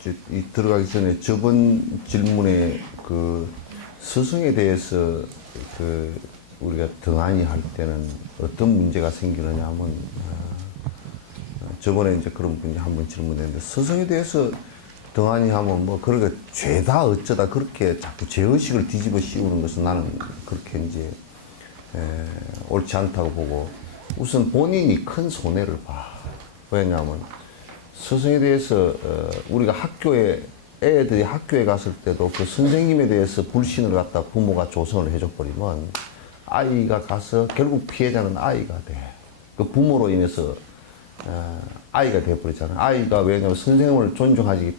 이제 들어가기 전에 저번 질문에 그 스승에 대해서 그 우리가 등한히 할 때는 어떤 문제가 생기느냐 하면 저번에 이제 그런 분이 한번 질문했는데 스승에 대해서 등한히 하면 뭐 그러니까 죄다 어쩌다 그렇게 자꾸 죄의식을 뒤집어 씌우는 것은 나는 그렇게 이제 옳지 않다고 보고 우선 본인이 큰 손해를 봐. 왜냐하면 스승에 대해서 우리가 학교에 애들이 학교에 갔을 때도 그 선생님에 대해서 불신을 갖다 부모가 조성을 해줘 버리면 아이가 가서 결국 피해자는 아이가 돼. 그 부모로 인해서 아이가 돼버리잖아. 아이가 왜냐면 선생님을 존중하지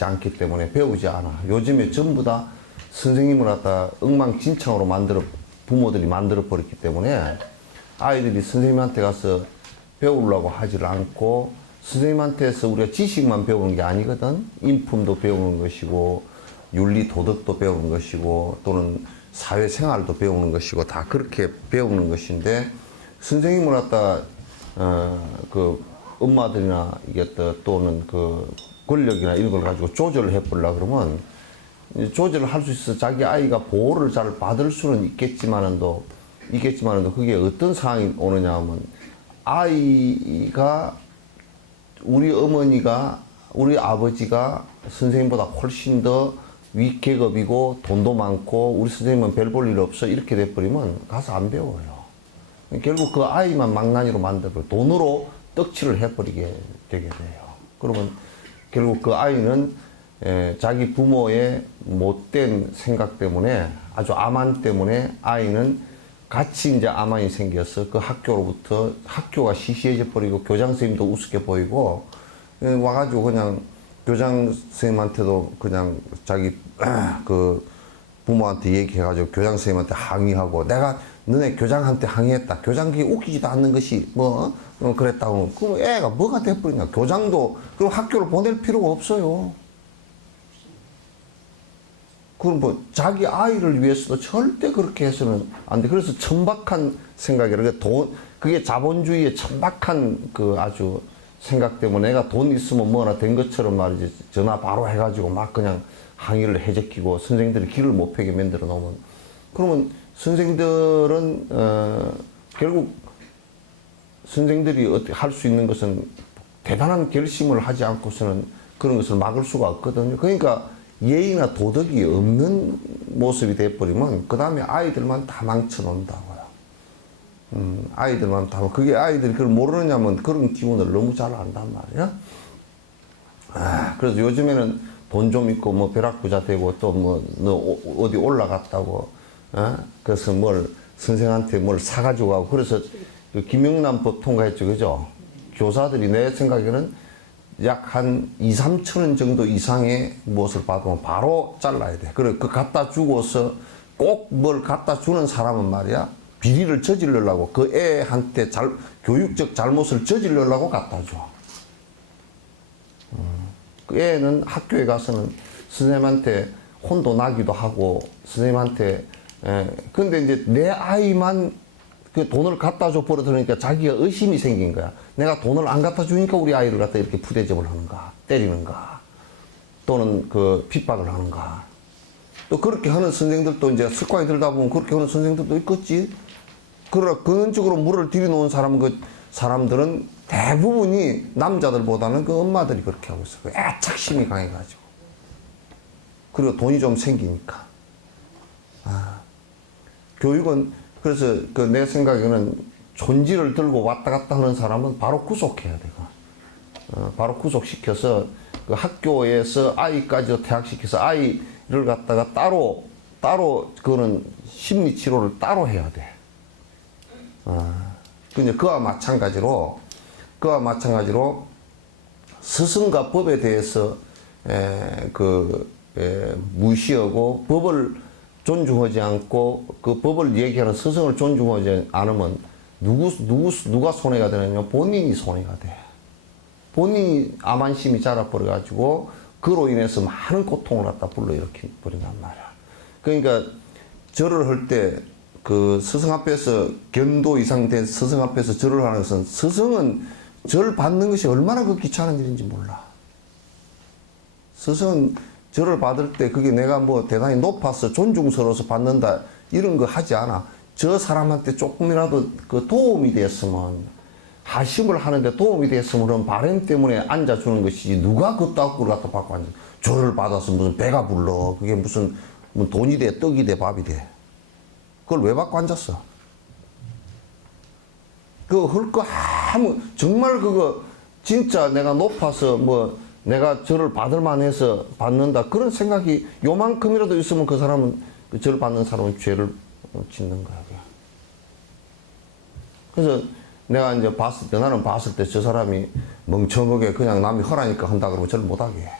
않기 때문에 배우지 않아. 요즘에 전부 다 선생님을 갖다 엉망진창으로 부모들이 만들어 버렸기 때문에 아이들이 선생님한테 가서 배우려고 하지를 않고 선생님한테서 우리가 지식만 배우는 게 아니거든. 인품도 배우는 것이고 윤리 도덕도 배우는 것이고 또는 사회생활도 배우는 것이고 다 그렇게 배우는 것인데 선생님을 갖다 그 엄마들이나 이게 또는 그 권력이나 이런 걸 가지고 조절을 해보려고 그러면 조절을 할 수 있어. 자기 아이가 보호를 잘 받을 수는 있겠지만은도 그게 어떤 상황이 오느냐 하면 아이가 우리 어머니가 우리 아버지가 선생님보다 훨씬 더 윗계급이고 돈도 많고 우리 선생님은 별 볼 일 없어 이렇게 돼버리면 가서 안 배워요. 결국 그 아이만 망나니로 만들고 돈으로 떡칠을 해버리게 되게 돼요. 그러면 결국 그 아이는 자기 부모의 못된 생각 때문에 아주 암안 때문에 아이는 같이 이제 암안이 생겨서 그 학교로부터 학교가 시시해져 버리고 교장 선생님도 우습게 보이고 와가지고 그냥 교장 선생님한테도 그냥 자기 그 부모한테 얘기해가지고 교장 선생님한테 항의하고 내가 너네 교장한테 항의했다. 교장이 웃기지도 않는 것이 뭐 그랬다고. 그럼 애가 뭐가 돼버리냐. 교장도 그럼 학교를 보낼 필요가 없어요. 그럼 뭐 자기 아이를 위해서도 절대 그렇게 해서는 안 돼. 그래서 천박한 생각이라 그게 자본주의의 천박한 그 아주 생각 때문에 내가 돈 있으면 뭐나 된 것처럼 말이지 전화 바로 해가지고 막 그냥 항의를 해제끼고 선생님들이 길을 못 펴게 만들어 놓으면 그러면 선생들은 결국 선생들이 할 수 있는 것은 대단한 결심을 하지 않고서는 그런 것을 막을 수가 없거든요. 그러니까 예의나 도덕이 없는 모습이 돼버리면 그 다음에 아이들만 다 망쳐놓는다고요. 아이들만 다 그게 아이들이 그걸 모르느냐면 그런 기운을 너무 잘 안단 말이야. 그래서 요즘에는 돈 좀 있고 뭐 벼락부자 되고 또 뭐 너 어디 올라갔다고 그래서 뭘 선생한테 뭘 사가지고 가고 그래서 그 김영란법 통과했죠, 그죠? 교사들이 내 생각에는 약 한 2, 3천 원 정도 이상의 무엇을 받으면 바로 잘라야 돼. 그래, 그 갖다 주고서 꼭 뭘 갖다 주는 사람은 말이야, 비리를 저지르려고, 그 애한테 교육적 잘못을 저지르려고 갖다 줘. 그 애는 학교에 가서는 선생님한테 혼도 나기도 하고, 선생님한테, 근데 이제 내 아이만 그 돈을 갖다 줘 버려드니까 자기가 의심이 생긴 거야. 내가 돈을 안 갖다 주니까 우리 아이를 갖다 이렇게 부대접을 하는가, 때리는가, 또는 그 핍박을 하는가. 또 그렇게 하는 선생들도 이제 습관이 들다 보면 그렇게 하는 선생들도 있겠지. 그러나 그런 쪽으로 물을 들이놓은 사람들은 대부분이 남자들보다는 그 엄마들이 그렇게 하고 있어. 애착심이 강해가지고. 그리고 돈이 좀 생기니까. 교육은 그래서 그 내 생각에는 존지를 들고 왔다 갔다 하는 사람은 바로 구속해야 되고, 바로 구속시켜서 그 학교에서 아이까지 퇴학시켜서 아이를 갖다가 따로 그거는 심리 치료를 따로 해야 돼. 근데 그와 마찬가지로 스승과 법에 대해서 무시하고 법을 존중하지 않고 그 법을 얘기하는 스승을 존중하지 않으면 누가 손해가 되느냐? 본인이 손해가 돼. 본인이 암안심이 자라버려가지고 그로 인해서 많은 고통을 갖다 불러일으켜 버린단 말이야. 그러니까 절을 할 때 그 스승 앞에서 견도 이상 된 스승 앞에서 절을 하는 것은 스승은 절 받는 것이 얼마나 그 귀찮은 일인지 몰라. 스승은 절을 받을 때 그게 내가 뭐 대단히 높아서 존중스러워서 받는다 이런 거 하지 않아. 저 사람한테 조금이라도 그 도움이 됐으면, 하심을 하는데 도움이 됐으면 그런 바람 때문에 앉아주는 것이지, 누가 그따구 걸 갖다 받고 앉아. 절을 받아서 무슨 배가 불러. 그게 무슨 뭐 돈이 돼, 떡이 돼, 밥이 돼. 그걸 왜 받고 앉았어? 그거 헐거 아무, 정말 그거 진짜 내가 높아서 뭐 내가 절을 받을 만해서 받는다 그런 생각이 요만큼이라도 있으면 그 사람은, 그 절 받는 사람은 죄를 짓는 거야. 그래서 내가 이제 봤을 때, 나는 봤을 때 저 사람이 멍청하게 그냥 남이 허라니까 한다 그러면 절을 못하게 해.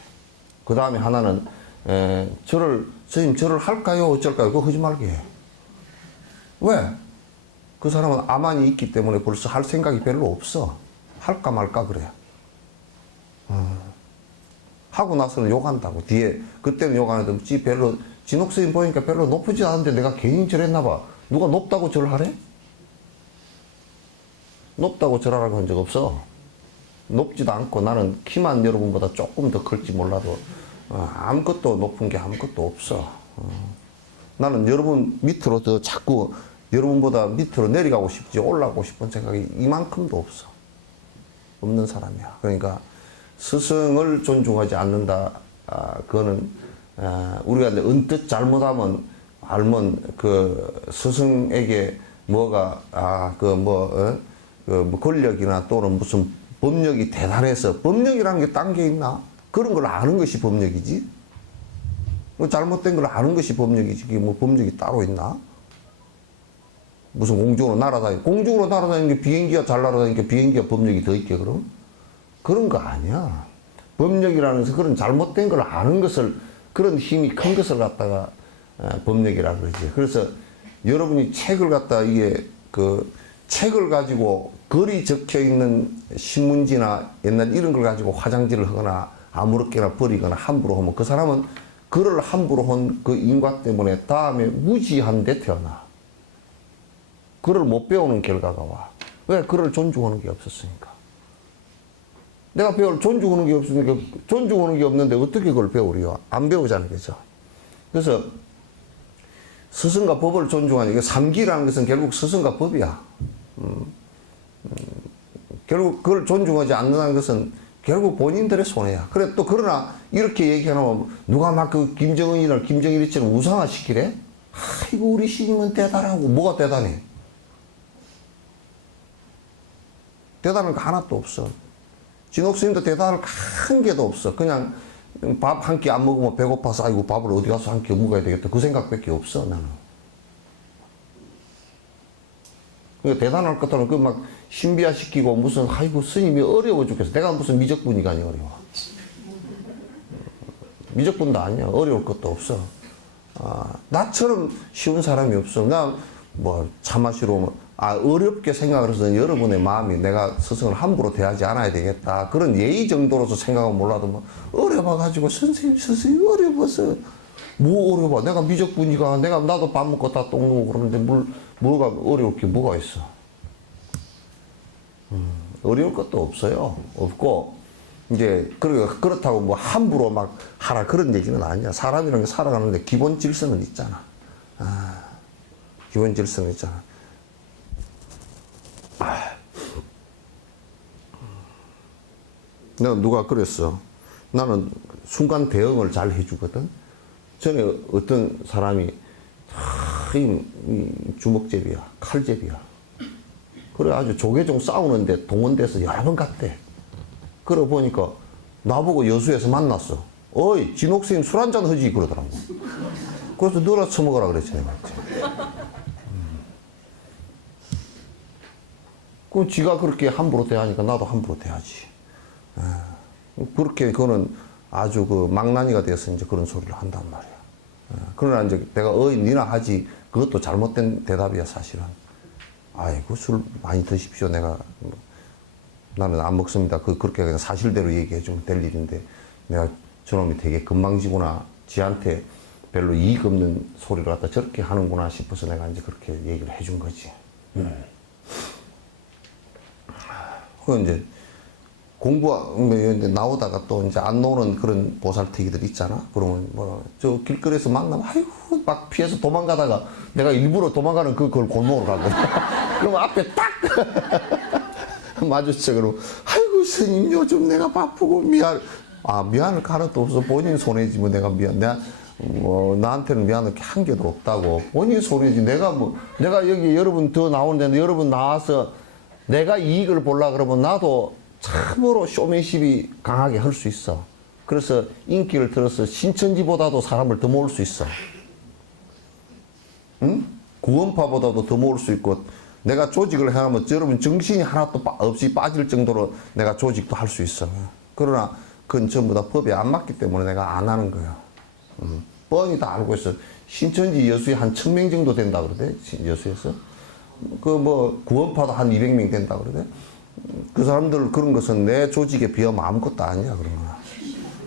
그 다음에 하나는, 스님 절을 할까요? 어쩔까요? 그거 하지 말게 해. 왜? 그 사람은 아만이 있기 때문에 벌써 할 생각이 별로 없어. 할까 말까 그래. 하고 나서는 욕한다고. 뒤에, 그때는 욕 안 해도, 별로, 진옥스님 보니까 별로 높지 않은데 내가 괜히 절했나봐. 누가 높다고 절하래? 높다고 절하라고 한 적 없어. 높지도 않고 나는 키만 여러분보다 조금 더 클지 몰라도 아무것도 높은 게 아무것도 없어. 나는 여러분 밑으로 더 자꾸 여러분보다 밑으로 내려가고 싶지 올라가고 싶은 생각이 이만큼도 없어. 없는 사람이야. 그러니까 스승을 존중하지 않는다. 그거는 우리가 언뜻 잘못하면 알면 그 스승에게 뭐가 뭐 권력이나 또는 무슨 법력이 대단해서, 법력이라는 게 딴 게 있나? 그런 걸 아는 것이 법력이지. 잘못된 걸 아는 것이 법력이지. 그게 뭐 법력이 따로 있나? 무슨 공중으로 날아다니고, 공중으로 날아다니는 게 비행기가 잘 날아다니니까 비행기가 법력이 더 있게 그럼? 그런 거 아니야. 법력이라는 것은 그런 잘못된 걸 아는 것을, 그런 힘이 큰 것을 갖다가 법력이라 그러지. 그래서 여러분이 책을 갖다 이게 책을 가지고 글이 적혀 있는 신문지나 옛날 이런 걸 가지고 화장질을 하거나 아무렇게나 버리거나 함부로 하면 그 사람은 글을 함부로 한 그 인과 때문에 다음에 무지한 데 태어나. 글을 못 배우는 결과가 와. 왜? 글을 존중하는 게 없었으니까. 내가 존중하는 게 없으니까, 존중하는 게 없는데 어떻게 그걸 배우려? 안 배우자는 거죠. 그래서 스승과 법을 존중하니, 삼기라는 것은 결국 스승과 법이야. 결국 그걸 존중하지 않는다는 것은 결국 본인들의 손해야. 그래, 또 그러나 이렇게 얘기하면 누가 막 그 김정은이나 김정일이처럼 우상화시키래? 아이고, 우리 스님은 대단하고. 뭐가 대단해? 대단한 거 하나도 없어. 진옥스님도 대단한 거 한 개도 없어. 그냥 밥 한 끼 안 먹으면 배고파서 아이고 밥을 어디 가서 한 끼 먹어야 되겠다. 그 생각밖에 없어, 나는. 그러니까 대단할 것들은 그 막 신비화시키고 무슨 아이고 스님이 어려워 죽겠어. 내가 무슨 미적분이가 아니 어려워. 미적분도 아니야. 어려울 것도 없어. 나처럼 쉬운 사람이 없어. 나 뭐 차마시로 어렵게 생각을 해서 여러분의 마음이 내가 스승을 함부로 대하지 않아야 되겠다. 그런 예의 정도로서 생각은 몰라도 뭐 어려워가지고 선생님 어려워서 뭐 어려워. 내가 미적분이가 나도 밥 먹고 다 똥 누고 그러는데 뭐가 어려울 게 뭐가 있어. 어려울 것도 없어요. 없고 이제 그렇다고 뭐 함부로 막 하라 그런 얘기는 아니야. 사람이라는 게 살아가는데 기본 질서는 있잖아. 기본 질서는 있잖아. 내가 누가 그랬어. 나는 순간 대응을 잘 해주거든. 전에 어떤 사람이 주먹제비야, 칼제비야. 그래 아주 조계종 싸우는데 동원돼서 여러 번 갔대. 그러고 보니까 나보고 여수에서 만났어. 어이 진옥스님 술 한잔 하지 그러더라고. 그래서 너나 처먹어라 그랬지 내가. 그럼 지가 그렇게 함부로 대하니까 나도 함부로 대하지. 그렇게 그거는 아주 그 망나니가 돼서 이제 그런 소리를 한단 말이야. 그러나 이제 내가 니나 하지 그것도 잘못된 대답이야 사실은. 아이고 술 많이 드십시오. 나는 안 먹습니다. 그렇게 그냥 사실대로 얘기해 주면 될 일인데 내가 저놈이 되게 건방지구나. 지한테 별로 이익 없는 소리를 갖다 저렇게 하는구나 싶어서 내가 이제 그렇게 얘기를 해준 거지. 그 이제 공부하면 나오다가 또 이제 안 나오는 그런 보살태기들 있잖아. 그러면 뭐 저 길거리에서 만나면 아이고 막 피해서 도망가다가 내가 일부러 도망가는 그걸 골목으로 가거든. 그러면 앞에 딱 마주쳐. 그러면 아이고 스님 요즘 내가 바쁘고 미안할 하나도 없어. 본인 손해지 뭐. 내가 뭐 나한테는 미안할 게 한 개도 없다고. 본인 손해지. 내가 여기 여러분 더 나오는데 여러분 나와서 내가 이익을 보려 그러면 나도 참으로 쇼맨십이 강하게 할 수 있어. 그래서 인기를 들어서 신천지보다도 사람을 더 모을 수 있어. 응? 구원파보다도 더 모을 수 있고, 내가 조직을 해하면 여러분 정신이 하나도 없이 빠질 정도로 내가 조직도 할 수 있어. 그러나 그건 전부 다 법에 안 맞기 때문에 내가 안 하는 거야. 뻔히 다 알고 있어. 신천지 여수에 한 1000명 정도 된다 그러대. 여수에서. 그 뭐 구원파도 한 200명 된다 그러대. 그 사람들 그런 것은 내 조직에 비하면 아무것도 아니야. 그러면.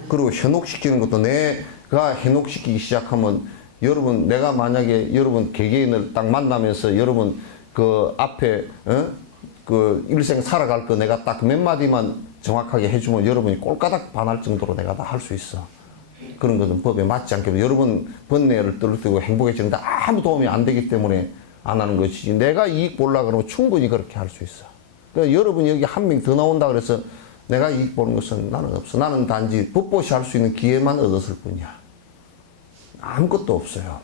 그리고 현혹시키는 것도 내가 현혹시키기 시작하면 여러분, 내가 만약에 여러분 개개인을 딱 만나면서 여러분 그 앞에 그 일생 살아갈 거 내가 딱 몇 마디만 정확하게 해주면 여러분이 꼴까닥 반할 정도로 내가 다 할 수 있어. 그런 것은 법에 맞지 않게 여러분 번뇌를 떨어뜨리고 행복해지는데 아무 도움이 안 되기 때문에 안 하는 것이지, 내가 이익 보려고 그러면 충분히 그렇게 할 수 있어. 그러니까 여러분 여기 한 명 더 나온다 그래서 내가 이익 보는 것은 나는 없어. 나는 단지 법보시 할 수 있는 기회만 얻었을 뿐이야. 아무것도 없어요.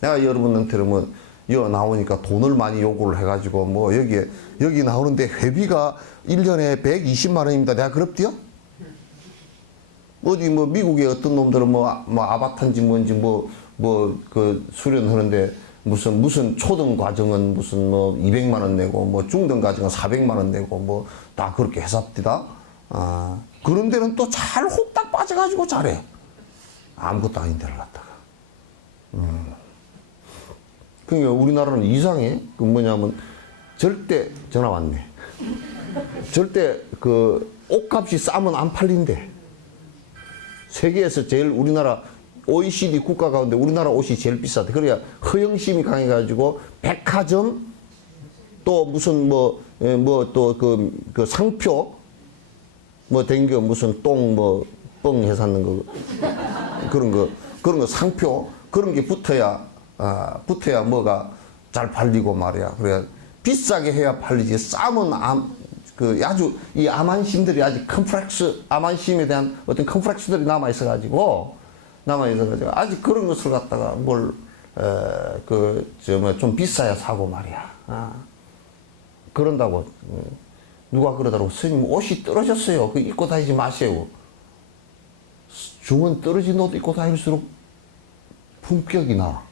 내가 여러분한테 뭐 여기 나오니까 돈을 많이 요구를 해가지고 뭐 여기 나오는데 회비가 1년에 120만 원입니다. 내가 그럽디요? 어디 뭐 미국의 어떤 놈들은 뭐 아바타인지 뭔지 그 수련하는데 무슨 초등 과정은 무슨 뭐 200만 원 내고 뭐 중등 과정은 400만 원 내고 뭐 다 그렇게 해삽디다. 그런 데는 또 잘 홀딱 빠져가지고 잘해. 아무것도 아닌 데를 갖다가. 그러니까 우리나라는 이상해. 그 뭐냐면 절대 전화 왔네. 절대 그 옷값이 싸면 안 팔린대. 세계에서 제일 우리나라 OECD 국가 가운데 우리나라 옷이 제일 비싸대. 그래야 허영심이 강해가지고 백화점 또 무슨 또 그 상표 댕겨 무슨 뻥 해샀는 거 그런 거 상표 그런 게 붙어야 뭐가 잘 팔리고 말이야. 그래야 비싸게 해야 팔리지. 싸면 아주 이 암안심들이 아직 암안심에 대한 어떤 컴플렉스들이 남아 있어가지고 아직 그런 것을 갖다가 좀 비싸야 사고 말이야. 그런다고 누가 그러더라고. 스님 옷이 떨어졌어요. 그 입고 다니지 마세요. 중은 떨어진 옷 입고 다닐수록 품격이 나.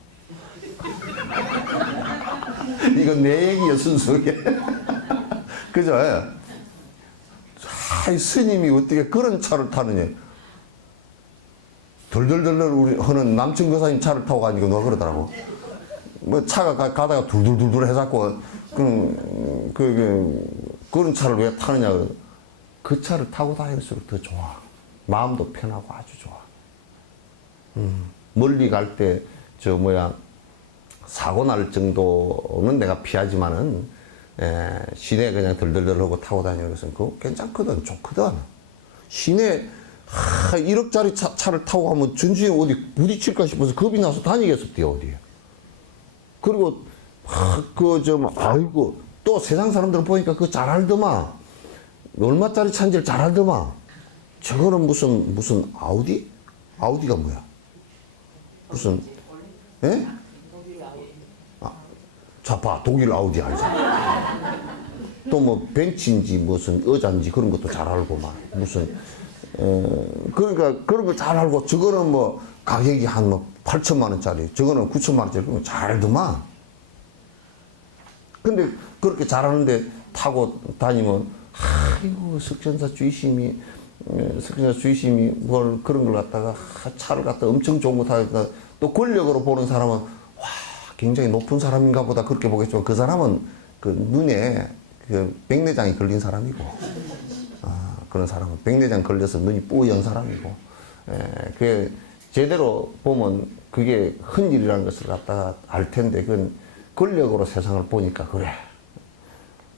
이건 내 얘기야, 순수하게. 그죠? 스님이 어떻게 그런 차를 타느냐. 덜덜덜 우리 하는 남천거사님 차를 타고 가니까 누가 그러더라고. 뭐 차가 가다가 둘둘둘둘 해갖고 그런 차를 왜 타느냐. 그 차를 타고 다닐수록 더 좋아. 마음도 편하고 아주 좋아. 멀리 갈 때 사고 날 정도는 내가 피하지만은 시내 그냥 덜덜덜 하고 타고 다니는 것은 그거 괜찮거든. 좋거든. 시내 1억짜리 차를 타고 가면 전주에 어디 부딪힐까 싶어서 겁이 나서 다니겠었대요, 어디. 그리고 아이고 또 세상 사람들은 보니까 그거 잘 알더만. 얼마짜리 차인지를 잘 알더만. 저거는 무슨 아우디? 아우디가 뭐야? 무슨 자, 봐. 독일 아우디 알잖아. 또 뭐 벤츠인지 무슨 여자인지 그런 것도 잘 알고 막 무슨 그러니까 그런 거 잘 알고 저거는 뭐 가격이 한 8천만 원짜리 저거는 9천만 원짜리 그런 거 잘 알더만. 근데 그렇게 잘 아는데 타고 다니면 아이고 석전사 주의심이 뭘 그런 걸 갖다가 차를 갖다 엄청 좋은 거 타니까 또 권력으로 보는 사람은 와 굉장히 높은 사람인가 보다 그렇게 보겠지만 그 사람은 그 눈에 그 백내장이 걸린 사람이고 그런 사람은 백내장 걸려서 눈이 뿌연 사람이고 그게 제대로 보면 그게 헛일이라는 것을 갖다가 알 텐데 그건 권력으로 세상을 보니까 그래.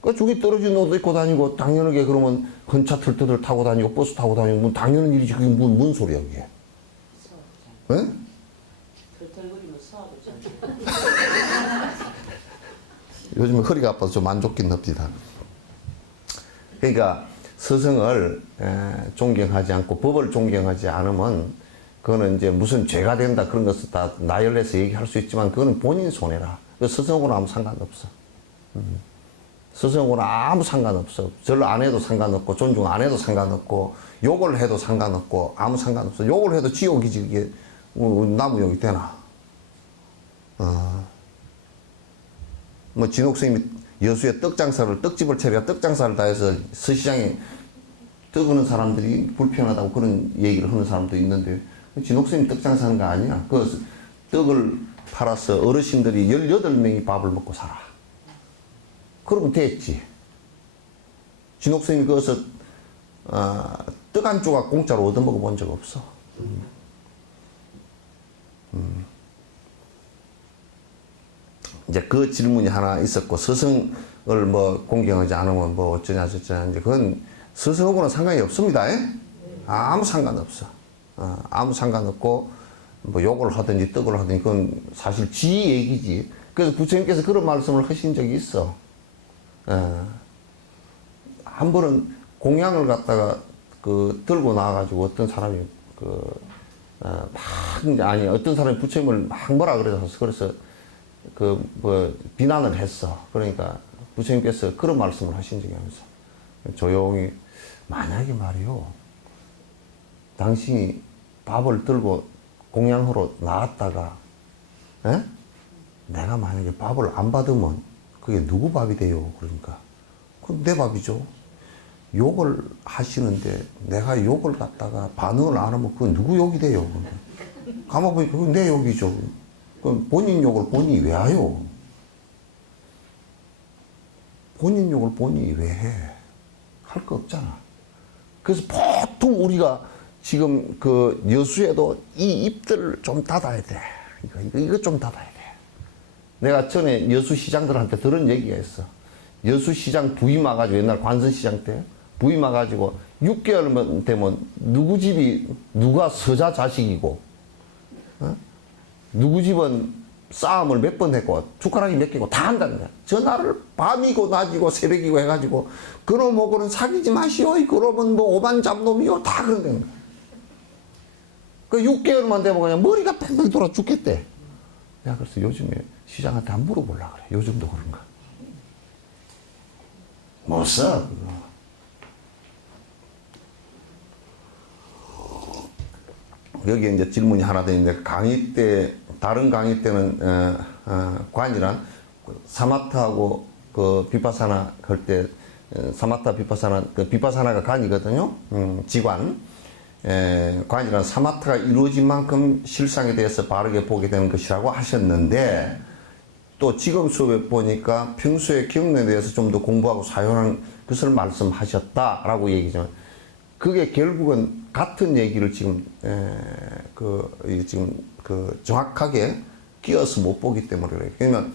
그 저기 떨어진 옷 입고 다니고 당연하게 그러면 헌차 털터들 타고 다니고 버스 타고 다니고 뭐 당연한 일이지. 그게 뭔 소리야 그게? 예? 털털거리면 수하고죠. 요즘에 허리가 아파서 좀 안 좋긴 합니다. 그러니까 스승을 존경하지 않고 법을 존경하지 않으면 그거는 이제 무슨 죄가 된다 그런 것을 다 나열해서 얘기할 수 있지만 그거는 본인 손해라. 그 스승하고는 아무 상관없어. 스승하고는 아무 상관없어. 절 안 해도 상관없고 존중 안 해도 상관없고 욕을 해도 상관없고 아무 상관없어. 욕을 해도 지옥이지 그게 나무욕이 되나. 뭐 진옥스님이 여수에 떡장사를 떡집을 차려 떡장사를 다 해서 서시장에 떡 하는 사람들이 불편하다고 그런 얘기를 하는 사람도 있는데 진옥스님 떡장사하는 거 아니야. 그 떡을 팔아서 어르신들이 18명이 밥을 먹고 살아. 그러면 됐지. 진옥스님이 거기서 떡 한 조각 공짜로 얻어먹어 본 적 없어. 이제 그 질문이 하나 있었고, 스승을 뭐 공경하지 않으면 뭐 어쩌냐 저쩌냐, 이제 그건 스승하고는 상관이 없습니다. 아무 상관없어. 아무 상관없고, 뭐 욕을 하든지 떡을 하든지 그건 사실 지 얘기지. 그래서 부처님께서 그런 말씀을 하신 적이 있어. 한 번은 공양을 갖다가 들고 나와가지고 어떤 사람이 아니 어떤 사람이 부처님을 막 뭐라 그래서 비난을 했어. 그러니까 부처님께서 그런 말씀을 하신 적이 있어요. 조용히, 만약에 말이요, 당신이 밥을 들고 공양하러 나왔다가, 내가 만약에 밥을 안 받으면 그게 누구 밥이 돼요? 그러니까. 그럼 내 밥이죠. 욕을 하시는데 내가 욕을 갖다가 반응을 안 하면 그건 누구 욕이 돼요? 가만 보니까 그건 내 욕이죠. 그럼 본인 욕을 본인이 왜 해요? 본인 욕을 본인이 왜 해? 할 거 없잖아. 그래서 보통 우리가 지금 여수에도 이 입들을 좀 닫아야 돼. 이거 좀 닫아야 돼. 내가 전에 여수시장들한테 들은 얘기가 있어. 여수시장 부임 와가지고 옛날 관선시장 때 부임 와가지고 6개월만 되면 누구 집이 누가 서자 자식이고, 누구 집은 싸움을 몇 번 했고 숟가락이 몇 개고 다 한다는 거야. 전화를 밤이고 낮이고 새벽이고 해가지고 그놈하고는 사귀지 마시오. 그러면 뭐 오만 잡놈이요. 다 그런다는 거야. 그 6개월만 되면 그냥 머리가 팽팽 돌아 죽겠대. 내가 그래서 요즘에 시장한테 안 물어보려고 그래. 요즘도 그런가. 못 써. 여기에 이제 질문이 하나 더 있는데, 강의 때, 다른 강의 때는, 관이란, 사마타하고 비파사나 할 때, 사마타 비파사나, 비파사나가 관이거든요. 지관. 관이란 사마타가 이루어진 만큼 실상에 대해서 바르게 보게 되는 것이라고 하셨는데, 또 지금 수업에 보니까 평소에 경륜에 대해서 좀 더 공부하고 사용하는 것을 말씀하셨다라고 얘기죠. 그게 결국은 같은 얘기를 지금 정확하게 끼어서 못 보기 때문에 그래요. 그러면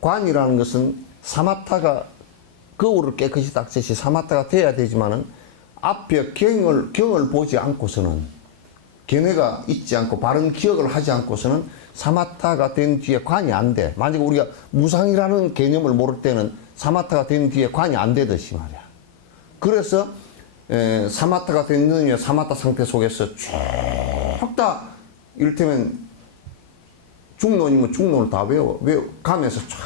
관이라는 것은 사마타가 거울을 깨끗이 닦듯이 사마타가 돼야 되지만은 앞에 경을 보지 않고서는, 견해가 있지 않고 바른 기억을 하지 않고서는 사마타가 된 뒤에 관이 안 돼. 만약에 우리가 무상이라는 개념을 모를 때는 사마타가 된 뒤에 관이 안 되듯이 말이야. 그래서 사마타가 됐느냐, 사마타 상태 속에서 쭉 다 이를테면 중론이면 중론을 다 가면서 쫙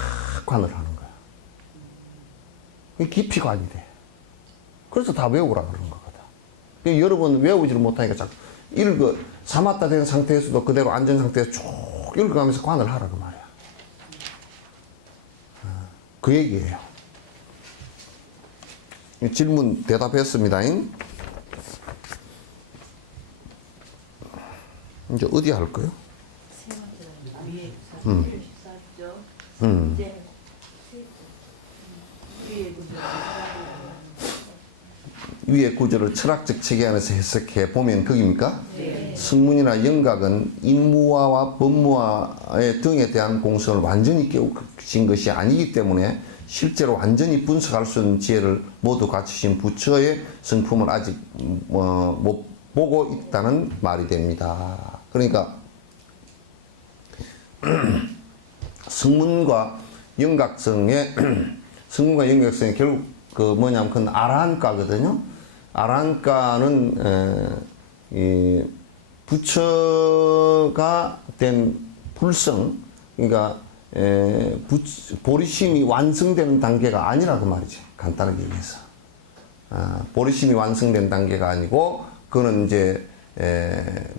관을 하는 거야. 깊이 관이 돼. 그래서 다 외우라 그러는 거거든. 여러 번 외우지를 못하니까 자꾸 사마타 된 상태에서도 그대로 앉은 상태에서 쭉 읽어가면서 관을 하라 그 말이야. 그 얘기예요. 질문 대답했습니다. 이제 어디 할 거요? 위의 구절을 철학적 체계 안에서 해석해 보면 거기입니까? 네. 승문이나 영각은 인무화와 법무화의 등에 대한 공성을 완전히 깨우친 것이 아니기 때문에 실제로 완전히 분석할 수 있는 지혜를 모두 갖추신 부처의 성품을 아직 못 보고 있다는 말이 됩니다. 그러니까 승문과 영각성의 결국 그 뭐냐면 그건 아라한가거든요. 아라한가는 이 부처가 된 불성, 그러니까 보리심이 완성되는 단계가 아니라 그 말이지. 간단하게 얘기해서. 보리심이 완성된 단계가 아니고, 그거는 이제,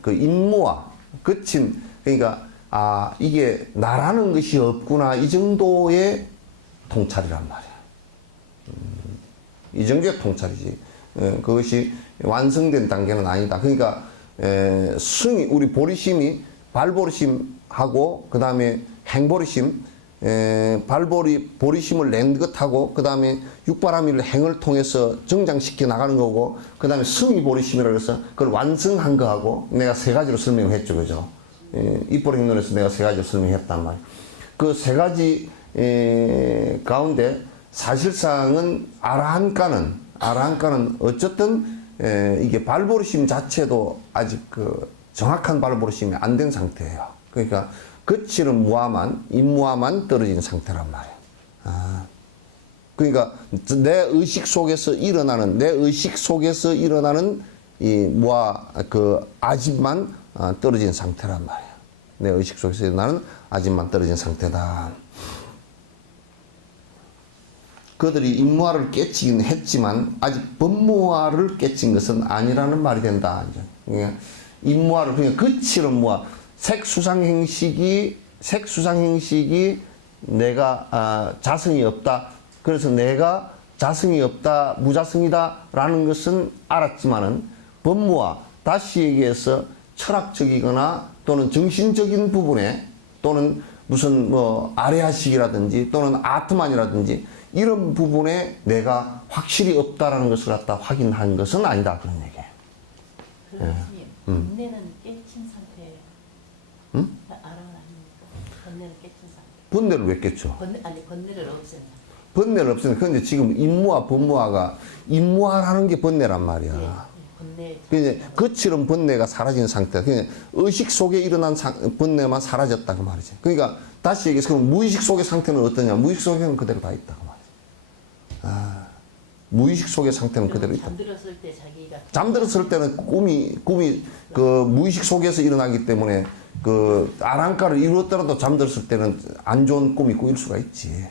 그 임무와 끝인, 그러니까, 이게 나라는 것이 없구나. 이 정도의 통찰이란 말이야. 이 정도의 통찰이지. 그것이 완성된 단계는 아니다. 그러니까, 우리 보리심이 발보리심하고, 그 다음에 행보리심, 보리심을 낸 것하고, 그 다음에 육바라밀 행을 통해서 정장시켜 나가는 거고, 그 다음에 승이 보리심이라고 해서 그걸 완성한 거하고, 내가 세 가지로 설명했죠. 그죠? 입보리행론에서 내가 세 가지로 설명했단 말이에요. 그 세 가지, 가운데 사실상은 아라한가는 어쨌든 이게 발보리심 자체도 아직 그 정확한 발보리심이 안 된 상태예요. 그러니까 거칠은 무아만, 인무아만 떨어진 상태란 말이에요. 그러니까 내 의식 속에서 일어나는 이 무아, 그 아집만 떨어진 상태란 말이에요. 내 의식 속에서 일어나는 아집만 떨어진 상태다. 그들이 인무화를 깨치긴 했지만 아직 법무화를 깨친 것은 아니라는 말이 된다. 그러니까 인무화를, 그러니까 거칠은 무아, 색수상행식이 내가 자성이 없다. 그래서 내가 자성이 없다, 무자성이다 라는 것은 알았지만은 법무화, 다시 얘기해서 철학적이거나 또는 정신적인 부분에, 또는 무슨 뭐 아레아식이라든지 또는 아트만이라든지 이런 부분에 내가 확실히 없다라는 것을 갖다 확인한 것은 아니다, 그런 얘기예요. 선생님, 번뇌는 깨친 상태예요. 응? 아랑은 아닙니까? 번뇌는 깨친 상태. 번뇌를 왜 깼죠? 번뇌를 없앤다. 번뇌를 없애는, 그런데 지금 인무화, 법무화가, 인무화라는 게 번뇌란 말이야. 번뇌. 그냥 거칠은 번뇌가 사라진 상태. 그냥 의식 속에 일어난 번뇌만 사라졌다 그 말이지. 그러니까 다시 얘기해서 그럼 무의식 속의 상태는 어떠냐? 무의식 속에는 그대로 다 있다 그 말이지. 무의식 속의 상태는 그대로 있다. 잠들었을 때 자기가. 잠들었을 때는 꿈이 그 무의식 속에서 일어나기 때문에 그 아랑가를 이루었더라도 잠들었을 때는 안 좋은 꿈이 꾸일 수가 있지.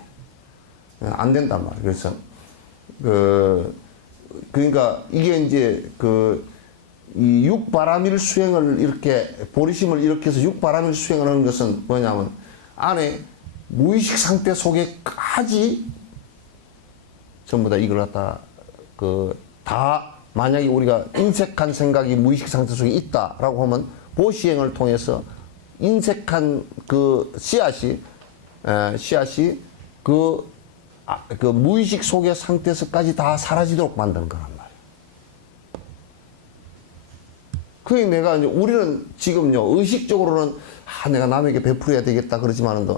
안 된단 말이야. 그래서 그러니까 이게 이제 이 육바라밀 수행을 이렇게 보리심을 이렇게 해서 육바라밀 수행을 하는 것은 뭐냐면 안에 무의식 상태 속에까지 전부 다 이걸 갖다 다 만약에 우리가 인색한 생각이 무의식 상태 속에 있다라고 하면 보시행을 통해서 인색한 그 씨앗이 그 무의식 속의 상태에서까지 다 사라지도록 만드는 거란 말이에요. 그게 내가 이제 우리는 지금요 의식적으로는 내가 남에게 베풀어야 되겠다 그러지만은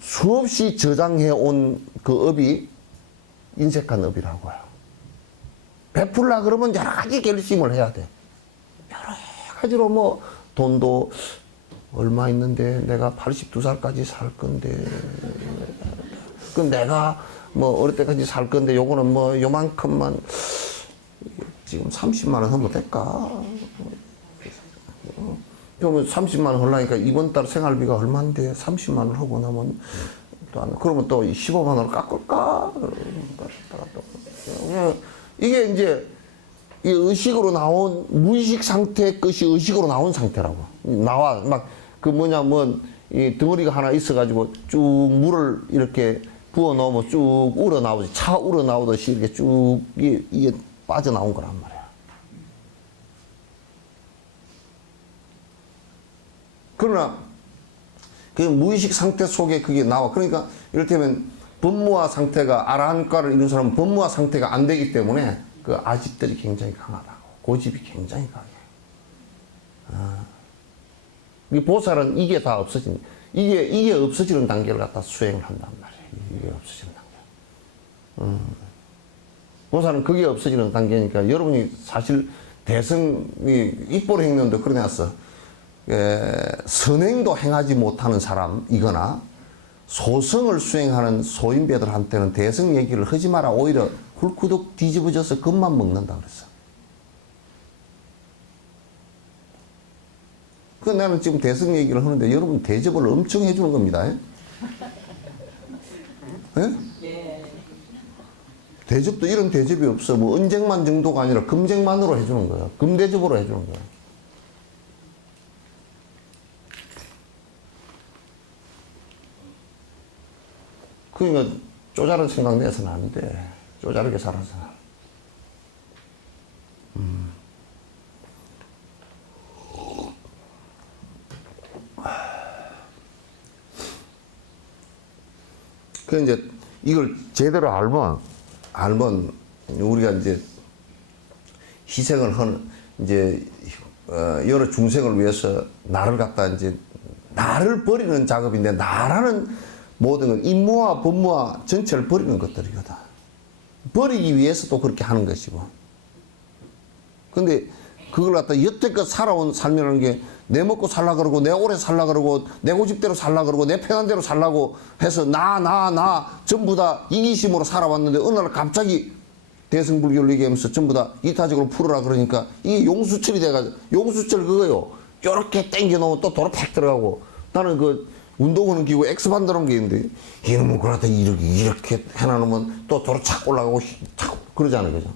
수없이 저장해 온 그 업이 인색한 업이라고요. 베풀라 그러면 여러 가지 결심을 해야 돼. 여러 가지로 뭐 돈도 얼마 있는데 내가 82살까지 살 건데 그럼 내가 뭐 어릴 때까지 살 건데 요거는 뭐 요만큼만 지금 30만 원 하면 될까? 그러면 30만 원 하려니까 이번 달 생활비가 얼마인데 30만 원 하고 나면 또 안, 그러면 또 15만 원을 깎을까? 이게 이제 이 의식으로 나온 무의식 상태의 것이 의식으로 나온 상태라고. 나와 막 그 뭐냐면 이 덩어리가 하나 있어가지고 쭉 물을 이렇게 부어 넣으면 쭉 우러 나오지. 차 우러 나오듯이 이렇게 쭉 이게 빠져나온 거란 말이야. 그러나 그 무의식 상태 속에 그게 나와. 그러니까 이를테면 법무화 상태가 아라한가를 이룬 사람은 법무화 상태가 안 되기 때문에 그 아집들이 굉장히 강하다고. 고집이 굉장히 강해. 이 보살은 이게 다 없어진, 이게 없어지는 단계를 갖다 수행을 한단 말이에요. 이게 없어지는 단계. 보살은 그게 없어지는 단계니까 여러분이 사실 대승이 입보로 행는데 그러냐서 선행도 행하지 못하는 사람이거나 소승을 수행하는 소인배들한테는 대승 얘기를 하지 마라. 오히려 훌구덕 뒤집어져서 겁만 먹는다 그랬어. 그 나는 지금 대승 얘기를 하는데 여러분 대접을 엄청 해주는 겁니다. 예? 대접도 이런 대접이 없어. 뭐 은쟁만 정도가 아니라 금쟁만으로 해주는 거야. 금대접으로 해주는 거야. 그러니까 쪼자른 생각 내서는 안 돼. 쪼자르게 살아서. 그 이제 이걸 제대로 알면 우리가 이제 희생을 하는 이제 여러 중생을 위해서 나를 갖다 이제 나를 버리는 작업인데 나라는 모든 건 인무와 법무와 전체를 버리는 것들이거든. 버리기 위해서도 그렇게 하는 것이고. 근데 그걸 갖다 여태껏 살아온 삶이라는 게 내 먹고 살라 그러고 내 오래 살라 그러고 내 고집대로 살라 그러고 내 편한 대로 살라고 해서 나 전부 다 이기심으로 살아왔는데 어느 날 갑자기 대승불교를 얘기하면서 전부 다 이타적으로 풀어라 그러니까 이게 용수철이 돼가지고 용수철 그거요. 요렇게 땡겨놓으면 또 도로 팍 들어가고 나는 그 운동하는 기구 엑스반드라는 게 있는데 이놈은 그러다 이렇게 해놔놓으면 또 도로 착 올라가고 착 그러잖아요. 그죠?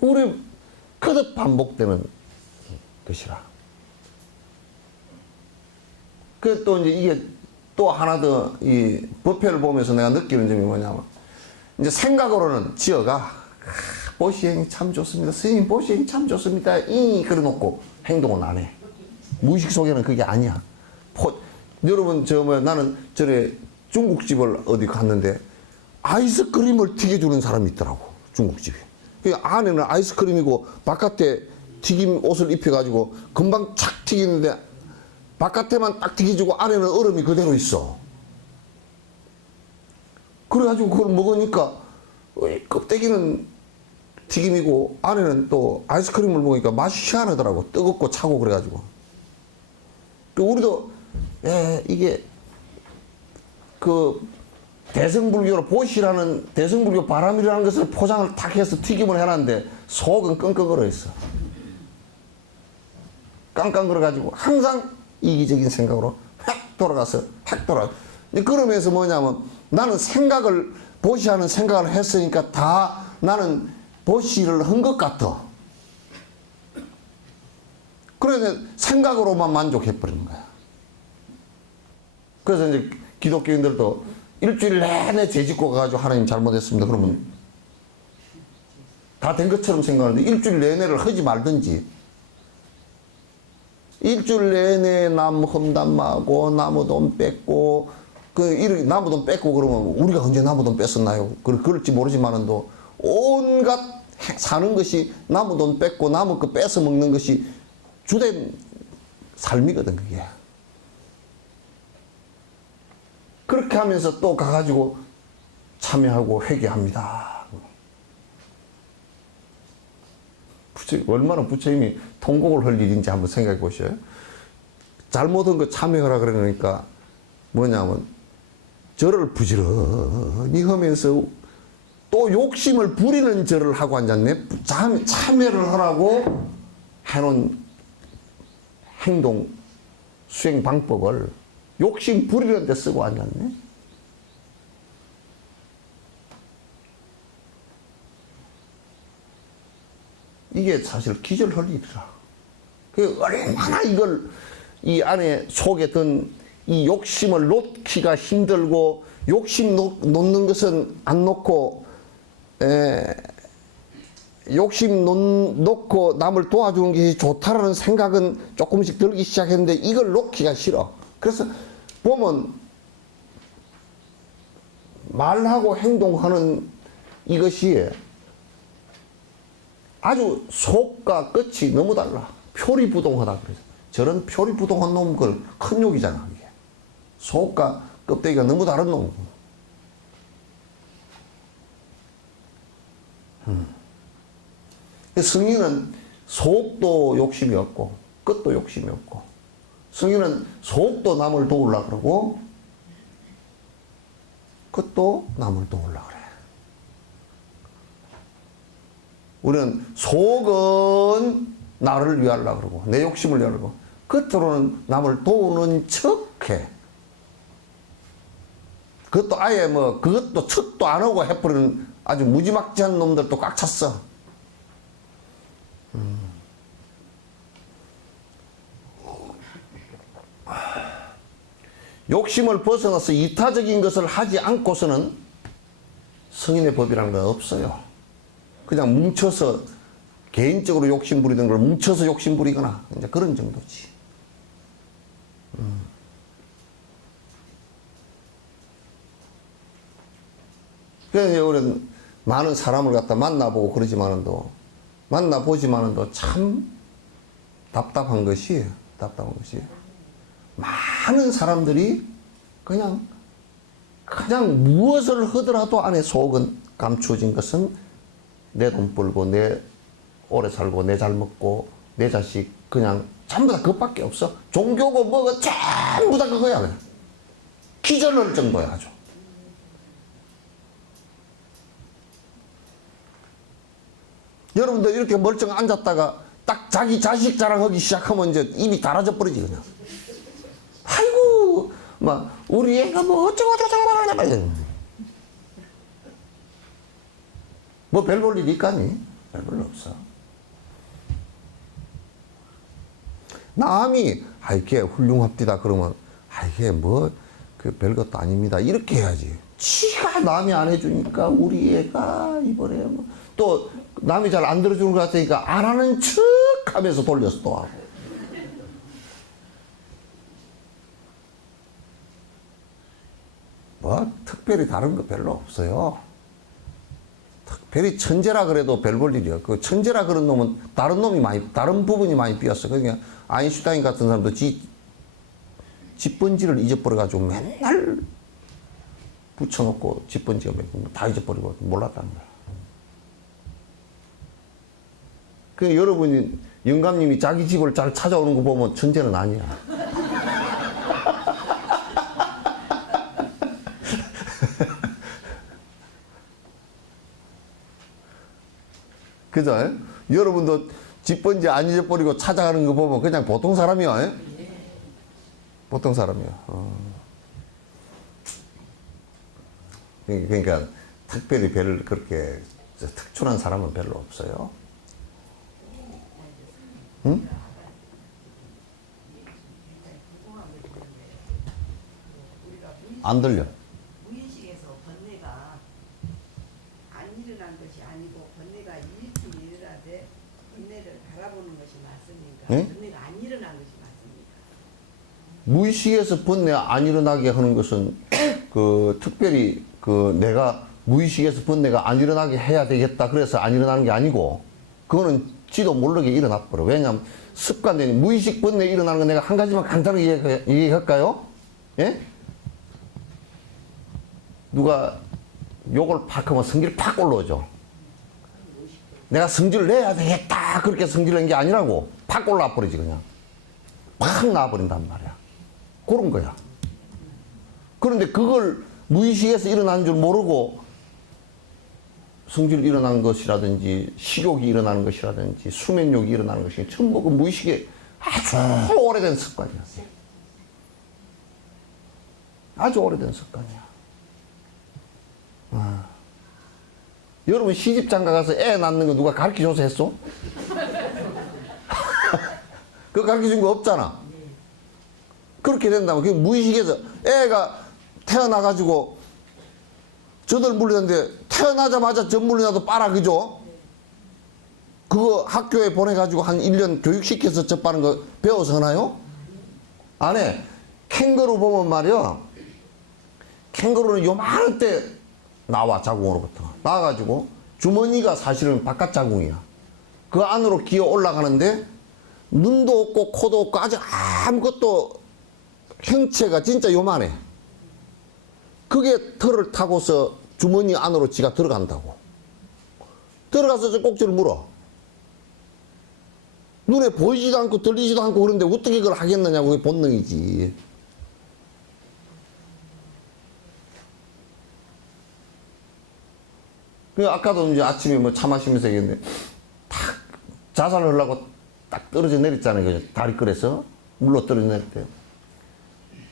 우리 거듭 반복되는 것이라. 그 또 이제 이게 또 하나 더 이 법회를 보면서 내가 느끼는 점이 뭐냐면 이제 생각으로는 지어가 보시행이 참 좋습니다. 스님 보시행이 참 좋습니다. 그래놓고 행동은 안 해. 무의식 속에는 그게 아니야. 여러분 나는 전에 중국집을 어디 갔는데 아이스크림을 튀겨주는 사람이 있더라고. 중국집이. 그 안에는 아이스크림이고 바깥에 튀김 옷을 입혀가지고 금방 착 튀기는데 바깥에만 딱 튀겨주고 안에는 얼음이 그대로 있어. 그래가지고 그걸 먹으니까 껍데기는 튀김이고 안에는 또 아이스크림을 먹으니까 맛이 희한하더라고. 뜨겁고 차고 그래가지고. 우리도 이게 그 대승불교로 보시라는 대승불교 바람이라는 것을 포장을 탁 해서 튀김을 해놨는데 속은 끙끙 얼어 있어. 깡깡 걸어가지고 항상 이기적인 생각으로 확 돌아가서 확 돌아. 그러면서 뭐냐면 나는 생각을 보시하는 생각을 했으니까 다 나는 보시를 한 것 같아. 그래서 생각으로만 만족해버리는 거야. 그래서 이제 기독교인들도 일주일 내내 죄짓고 가가지고 하나님 잘못했습니다. 그러면 다 된 것처럼 생각하는데 일주일 내내를 하지 말든지 일주일 내내 남 험담하고 나무 돈 뺏고 이렇게 나무 돈 뺏고 그러면 우리가 언제 나무 돈 뺐었나요? 그럴지 모르지만은 또 온갖 사는 것이 나무 돈 뺏고 나무 거 뺏어 먹는 것이 주된 삶이거든 그게. 그렇게 하면서 또 가가지고 참여하고 회개합니다. 얼마나 부처님이 통곡을 할 일인지 한번 생각해 보셔요. 잘못한 거 참여하라 그러니까 뭐냐면 절을 부지런히 하면서 또 욕심을 부리는 절을 하고 앉았네. 참여를 하라고 해놓은 행동 수행 방법을 욕심 부리는 데 쓰고 앉았네. 이게 사실 기절할 일이라. 그 얼마나 이걸 이 안에 속에 든 이 욕심을 놓기가 힘들고 욕심 놓는 것은 안 놓고 욕심 놓고 남을 도와주는 것이 좋다라는 생각은 조금씩 들기 시작했는데 이걸 놓기가 싫어. 그래서 보면 말하고 행동하는 이것이 아주 속과 끝이 너무 달라. 표리부동하다 그래서 저런 표리부동한 놈, 그 큰 욕이잖아, 이게. 속과 껍데기가 너무 다른 놈. 성인은 속도 욕심이 없고, 끝도 욕심이 없고, 성인은 속도 남을 도우려고 그러고, 끝도 남을 도우려고 그래. 우리는 속은 나를 위하려고 그러고, 내 욕심을 위하려고, 끝으로는 남을 도우는 척 해. 그것도 아예 뭐, 그것도 척도 안 하고 해버리는 아주 무지막지한 놈들도 꽉 찼어. 욕심을 벗어나서 이타적인 것을 하지 않고서는 성인의 법이라는 건 없어요. 그냥 뭉쳐서 개인적으로 욕심 부리던 걸 뭉쳐서 욕심 부리거나 이제 그런 정도지. 그래서 우리는 많은 사람을 갖다 만나보고 그러지만은도 만나보지만은도 참 답답한 것이 많은 사람들이 그냥 무엇을 하더라도 안에 속은 감추어진 것은 내 돈 벌고 내 오래 살고 내 잘 먹고 내 자식 그냥 전부 다 그것밖에 없어. 종교고 뭐고 전부 다 그거야. 그냥. 기절할 정도야 아주. 여러분들 이렇게 멀쩡 앉았다가 딱 자기 자식 자랑하기 시작하면 이제 입이 달아져 버리지 그냥. 아이고 막 우리 애가 뭐 어쩌고 뭐 별 볼 일이 있까니? 별 별로 없어. 남이 이게 훌륭합디다 그러면 이게 뭐 그 별것도 아닙니다 이렇게 해야지. 지가 남이 안 해주니까 우리 애가 이번에 뭐 또 남이 잘 안 들어주는 것 같으니까 안 하는 척 하면서 돌려서 또 하고. 뭐 특별히 다른 거 별로 없어요. 특별히 천재라 그래도 별 볼 일이야. 그 천재라 그런 놈은 다른 부분이 많이 삐었어. 그러니까 아인슈타인 같은 사람도 집번지를 잊어버려가지고 맨날 붙여놓고 집번지가 다 잊어버리고 몰랐다는 거야. 그 여러분이 영감님이 자기 집을 잘 찾아오는 거 보면 천재는 아니야. 그죠? 여러분도 집번지 안 잊어버리고 찾아가는 거 보면 그냥 보통 사람이야. 보통 사람이야. 그러니까 특별히 별 그렇게 특출한 사람은 별로 없어요. 응? 안 들려. 무의식에서 번뇌가 안 일어난 것이 아니고 번뇌가 일찍 일어나되 번뇌를 바라보는 것이 맞습니까? 네? 번뇌가 안 일어난 것이 맞습니까? 무의식에서 번뇌 안 일어나게 하는 것은 그 특별히 그 내가 무의식에서 번뇌가 안 일어나게 해야 되겠다 그래서 안 일어나는 게 아니고 그거는 지도 모르게 일어나 버려. 왜냐하면 습관된 무의식 번뇌 일어나는 건 내가 한 가지만 간단하게 얘기할까요? 예? 누가 욕을 팍 하면 성질 팍 올라오죠. 내가 성질을 내야 되겠다 그렇게 성질을 낸 게 아니라고 팍 올라와 버리지 그냥. 팍 나와버린단 말이야. 그런 거야. 그런데 그걸 무의식에서 일어나는 줄 모르고 성질 일어나는 것이라든지 식욕이 일어나는 것이라든지 수면욕이 일어나는 것이 전부 그 무의식에 아주 오래된 습관이었어요. 아주 오래된 습관이야. 여러분 시집장가 가서 애 낳는 거 누가 가르쳐줘서 했어? 그거 가르쳐준 거 없잖아. 그렇게 된다면 그 무의식에서 애가 태어나가지고 저들 물리는데 태어나자마자 젖 물리나도 빨아 그죠? 그거 학교에 보내가지고 한 1년 교육시켜서 젖 빠는 거 배워서 하나요? 안 해. 캥거루 보면 말이야. 캥거루는 요만한 때 나와 자궁으로부터. 나와가지고 주머니가 사실은 바깥 자궁이야. 그 안으로 기어 올라가는데 눈도 없고 코도 없고 아직 아무것도 형체가 진짜 요만해. 그게 털을 타고서 주머니 안으로 지가 들어간다고. 들어가서 저 꼭지를 물어. 눈에 보이지도 않고 들리지도 않고 그런데 어떻게 그걸 하겠느냐고. 그게 본능이지. 그 아까도 이제 아침에 뭐 차 마시면서 얘기했는데 탁 자살을 하려고 딱 떨어져 내렸잖아요. 그죠? 다리 끌에서 물로 떨어져 내릴 때.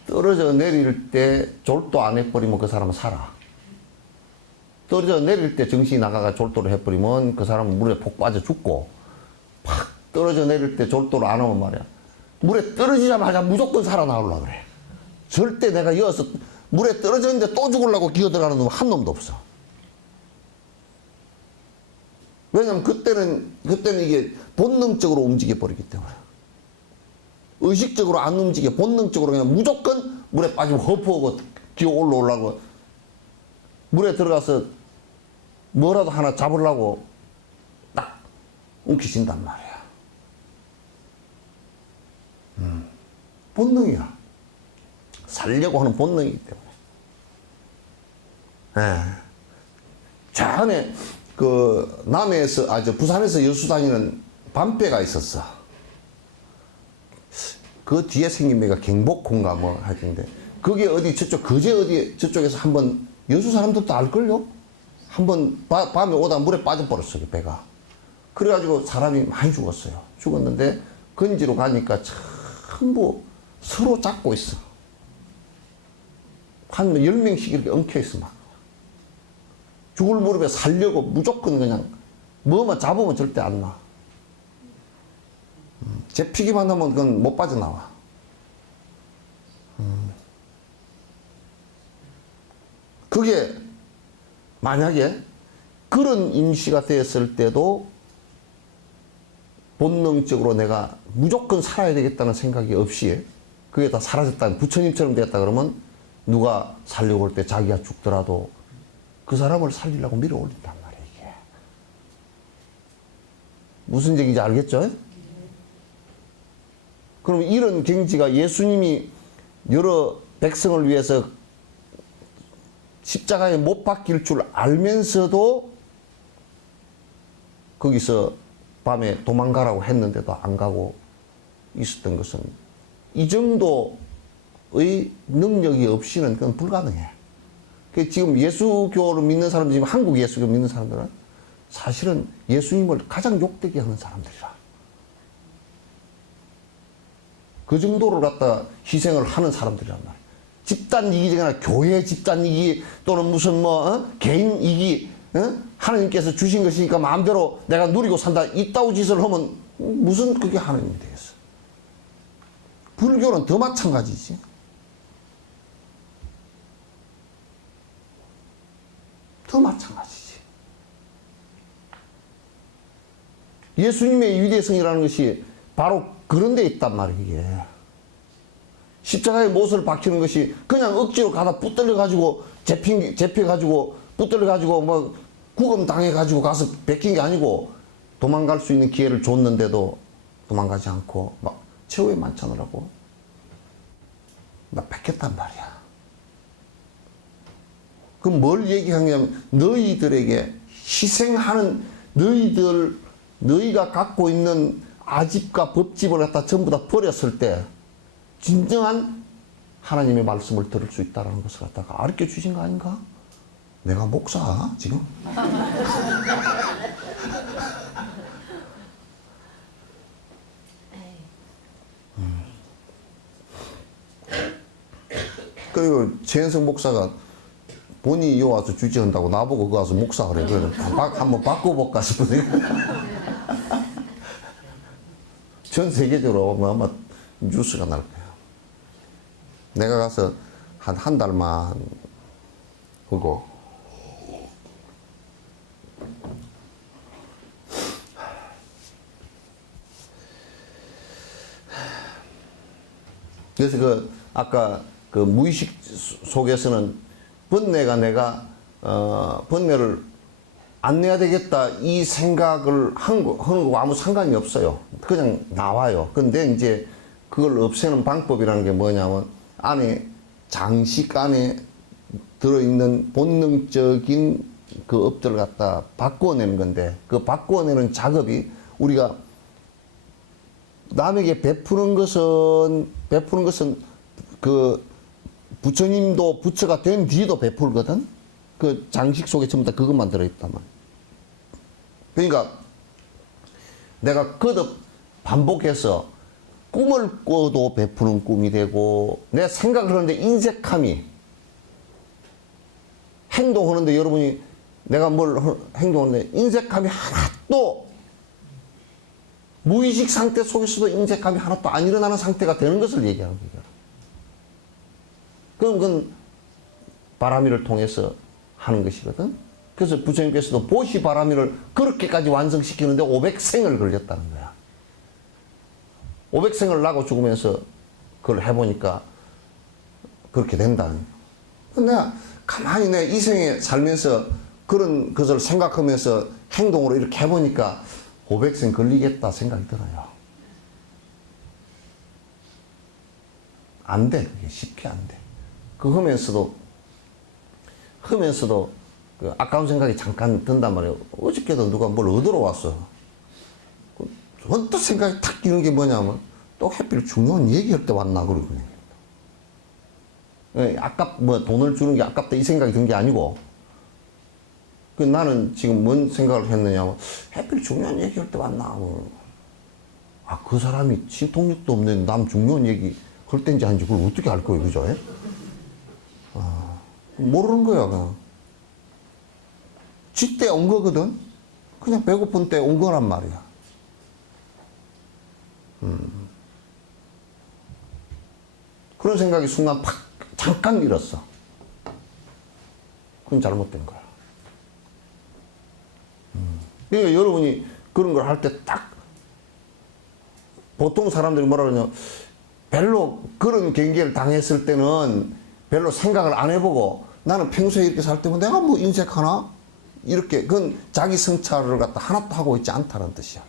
떨어져 내릴 때 졸도 안 해버리면 그 사람은 살아. 떨어져 내릴 때 정신이 나가가 졸도를 해버리면 그 사람은 물에 폭 빠져 죽고, 팍 떨어져 내릴 때 졸도를 안 하면 말이야. 물에 떨어지자마자 무조건 살아나오려고 그래. 절대 내가 이어서 물에 떨어졌는데 또 죽으려고 기어 들어가는 놈은 한 놈도 없어. 왜냐면 그때는 이게 본능적으로 움직여 버리기 때문에. 의식적으로 안 움직여. 본능적으로 그냥 무조건 물에 빠지면 허프하고 기어 올라오려고 물에 들어가서 뭐라도 하나 잡으려고 딱 움켜진단 말이야. 본능이야. 살려고 하는 본능이기 때문에. 예. 저 안에 그 남해에서 부산에서 여수 다니는 밤배가 있었어. 그 뒤에 생긴 애가 경복호인가 뭐 하던데, 그게 어디 저쪽 거제 어디 저쪽에서 한번 여수 사람들도 알걸요? 한번 밤에 오다 물에 빠져버렸어, 그 배가. 그래가지고 사람이 많이 죽었어요. 죽었는데 건지로 가니까 전부 서로 잡고 있어. 한 10명씩 이렇게 엉켜있어 막. 죽을 무렵에 살려고 무조건 그냥 뭐만 잡으면 절대 안 나. 잡히기만 하면 그건 못 빠져나와. 그게 만약에 그런 임시가 되었을 때도 본능적으로 내가 무조건 살아야 되겠다는 생각이 없이 그게 다 사라졌다, 부처님처럼 되었다 그러면 누가 살려고 할 때 자기가 죽더라도 그 사람을 살리려고 밀어올린단 말이에요, 이게. 무슨 얘기인지 알겠죠? 그럼 이런 경지가 예수님이 여러 백성을 위해서 십자가에 못 박힐 줄 알면서도 거기서 밤에 도망가라고 했는데도 안 가고 있었던 것은 이 정도의 능력이 없이는 그건 불가능해. 지금 예수교를 믿는 사람들, 지금 한국 예수교 믿는 사람들은 사실은 예수님을 가장 욕되게 하는 사람들이라. 그 정도를 갖다 희생을 하는 사람들이란 말이야. 집단 이기가 아니라 교회 집단 이기 또는 무슨 개인 이기, 하나님께서 주신 것이니까 마음대로 내가 누리고 산다, 이따위 짓을 하면 무슨 그게 하나님이 되겠어. 불교는 더 마찬가지지. 더 마찬가지지. 예수님의 위대성이라는 것이 바로 그런 데 있단 말이에요, 이게. 십자가에 못을 박히는 것이 그냥 억지로 가다 붙들려가지고 잡혀가지고 붙들려가지고 뭐 구금 당해가지고 가서 뺏긴 게 아니고 도망갈 수 있는 기회를 줬는데도 도망가지 않고 막 최후의 만찬을 하고 막 뺏겼단 말이야. 그럼 뭘 얘기하냐면 너희들에게 희생하는 너희가 갖고 있는 아집과 법집을 갖다 전부 다 버렸을 때 진정한 하나님의 말씀을 들을 수 있다는 것을 갖다가 가르쳐 주신 거 아닌가? 내가 목사 지금? 그리고 최현성 목사가 본인이 이 와서 주지한다고 나보고 그거 와서 목사 그래. 그래서 한번 바꿔볼까 싶은데. 전 세계적으로 아마 뉴스가 날 거야. 내가 가서 한 달만 하고 그래서 아까 무의식 속에서는 번뇌가 번뇌를 안 내야 되겠다 이 생각을 하는 거고 아무 상관이 없어요. 그냥 나와요. 근데 이제 그걸 없애는 방법이라는 게 뭐냐면 안에 장식 안에 들어있는 본능적인 그 업들을 갖다 바꾸어내는 건데 그 바꾸어내는 작업이 우리가 남에게 베푸는 것은 그 부처님도 부처가 된 뒤도 베풀거든. 그 장식 속에 전부 다 그것만 들어있단 말이야. 그러니까 내가 거듭 반복해서 꿈을 꿔도 베푸는 꿈이 되고 내 생각을 하는데 인색함이 행동하는데 여러분이 내가 뭘 행동하는데 인색함이 하나도 무의식 상태 속에서도 인색함이 하나도 안 일어나는 상태가 되는 것을 얘기하는 거예요. 그럼 그건 바람이를 통해서 하는 것이거든. 그래서 부처님께서도 보시 바람이를 그렇게까지 완성시키는데 500생을 걸렸다는 거야. 500생을 나고 죽으면서 그걸 해보니까 그렇게 된다는 거야. 근데 내가 가만히 내 이 생에 살면서 그런 것을 생각하면서 행동으로 이렇게 해보니까 500생 걸리겠다 생각이 들어요. 안 돼. 그게 쉽게 안 돼. 그 하면서도 그 아까운 생각이 잠깐 든단 말이에요. 어저께도 누가 뭘 얻으러 왔어. 언뜻 생각이 탁 드는 게 뭐냐면 또 하필 중요한 얘기할 때 왔나 그러거든요. 뭐 돈을 주는 게 아깝다 이 생각이 든 게 아니고 그 나는 지금 뭔 생각을 했느냐면 하필 중요한 얘기할 때 왔나. 그 사람이 신통력도 없는 남 중요한 얘기 할 때인지 아닌지 그걸 어떻게 알 거예요, 그죠? 모르는 거야, 그냥. 쥐때 온 거거든? 그냥 배고픈 때 온 거란 말이야. 그런 생각이 순간 팍, 잠깐 일었어. 그건 잘못된 거야. 그러니까 여러분이 그런 걸 할 때 딱, 보통 사람들이 뭐라 그러냐, 별로 그런 경계를 당했을 때는 별로 생각을 안 해보고 나는 평소에 이렇게 살 때면 내가 뭐 인색하나? 이렇게, 그건 자기 성찰을 갖다 하나도 하고 있지 않다는 뜻이야.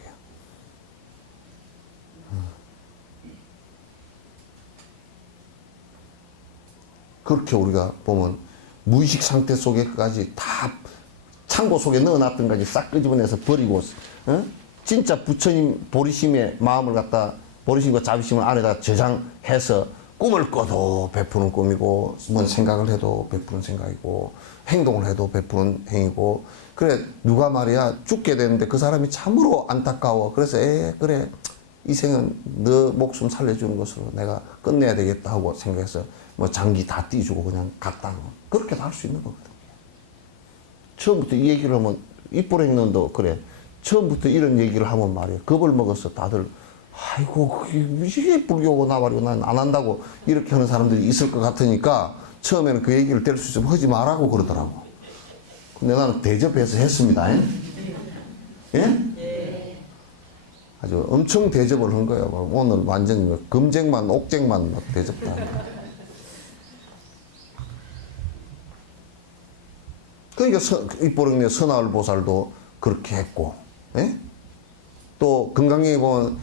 그렇게 우리가 보면 무의식 상태 속에까지 다 창고 속에 넣어놨던 것까지 싹 끄집어내서 버리고, 진짜 부처님 보리심의 마음을 갖다 보리심과 자비심을 안에다 저장해서 꿈을 꿔도 베푸는 꿈이고, 뭔 생각을 해도 베푸는 생각이고, 행동을 해도 베푸는 행위고, 그래, 누가 말이야, 죽게 되는데 그 사람이 참으로 안타까워. 그래서, 그래, 이 생은 너 목숨 살려주는 것으로 내가 끝내야 되겠다 하고 생각해서, 뭐 장기 다 띄주고 그냥 갔다. 그렇게도 할 수 있는 거거든. 처음부터 이 얘기를 하면, 입불행론도 그래. 처음부터 이런 얘기를 하면 말이야. 겁을 먹어서 다들, 아이고, 이게 불교고 나 말이고 난 안 한다고 이렇게 하는 사람들이 있을 것 같으니까 처음에는 그 얘기를 될 수 있으면 하지 말라고 그러더라고. 근데 나는 대접해서 했습니다. 예? 아주 엄청 대접을 한 거예요. 오늘 완전히 금쟁만, 옥쟁만 막 대접다. 그러니까 입보령네 선하을 보살도 그렇게 했고, 예? 또 금강경에 보면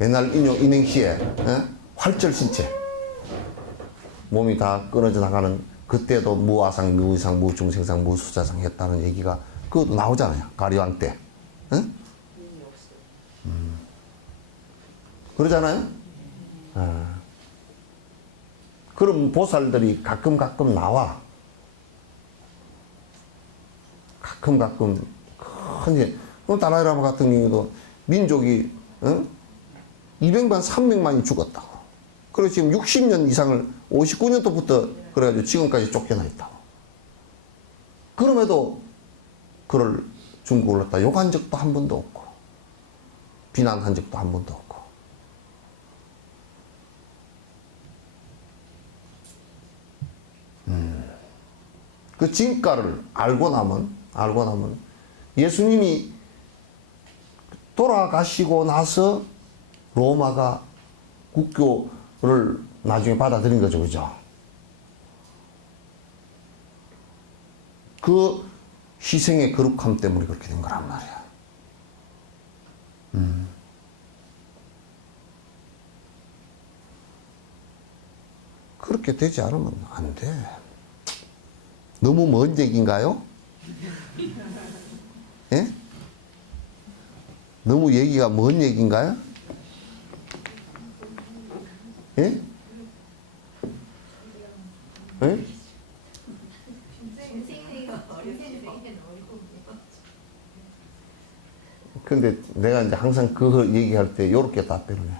옛날 인행시에 활절신체 몸이 다 끊어져 나가는 그때도 무아상, 무의상, 무중생상, 무수자상 했다는 얘기가 그것도 나오잖아요. 가리왕 때. 그러잖아요. 그런 보살들이 가끔 나와. 가끔 큰 그럼 달라이라마 같은 경우도 민족이 200만, 300만이 죽었다고. 그래서 지금 60년 이상을 59년도부터 그래가지고 지금까지 쫓겨나 있다고. 그럼에도 그를 중국을 갖다 욕한 적도 한 번도 없고 비난한 적도 한 번도 없고. 그 진가를 알고 나면 예수님이 돌아가시고 나서 로마가 국교를 나중에 받아들인 거죠. 그죠? 그 희생의 거룩함 때문에 그렇게 된 거란 말이야. 그렇게 되지 않으면 안 돼. 너무 먼 얘기인가요? 예? 너무 얘기가 먼 얘기인가요? 예? 예? 근데 내가 이제 항상 그거 얘기할 때 요렇게 답변을 해.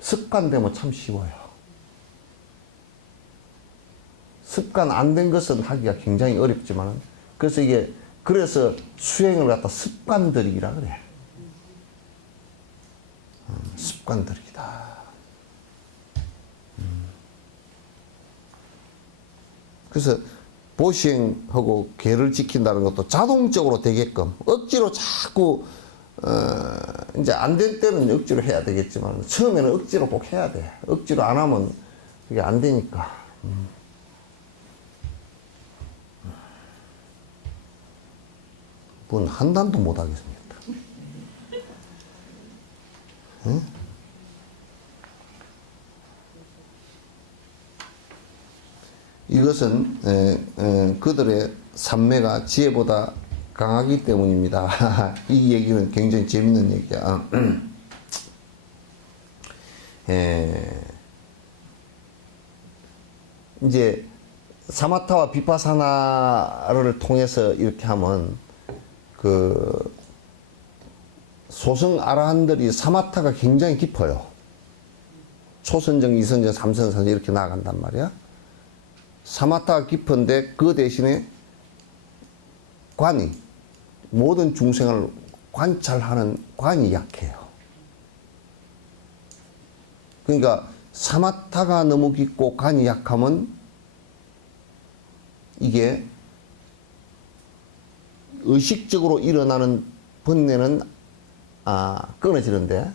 습관되면 참 쉬워요. 습관 안 된 것은 하기가 굉장히 어렵지만, 그래서 수행을 갖다 습관들이라 그래. 습관들이다. 그래서 보시행하고 계를 지킨다는 것도 자동적으로 되게끔 억지로 자꾸 이제 안 될 때는 억지로 해야 되겠지만 처음에는 억지로 꼭 해야 돼. 억지로 안 하면 그게 안 되니까. 문 한 단도 못 하겠습니다. 응? 이것은 그들의 삼매가 지혜보다 강하기 때문입니다. 이 얘기는 굉장히 재밌는 얘기야. 이제 사마타와 비파사나를 통해서 이렇게 하면 그 소승 아라한들이 사마타가 굉장히 깊어요. 초선정, 이선정, 삼선정 이렇게 나아간단 말이야. 사마타가 깊은데 그 대신에 관이, 모든 중생을 관찰하는 관이 약해요. 그러니까 사마타가 너무 깊고 관이 약하면 이게 의식적으로 일어나는 번뇌는 끊어지는데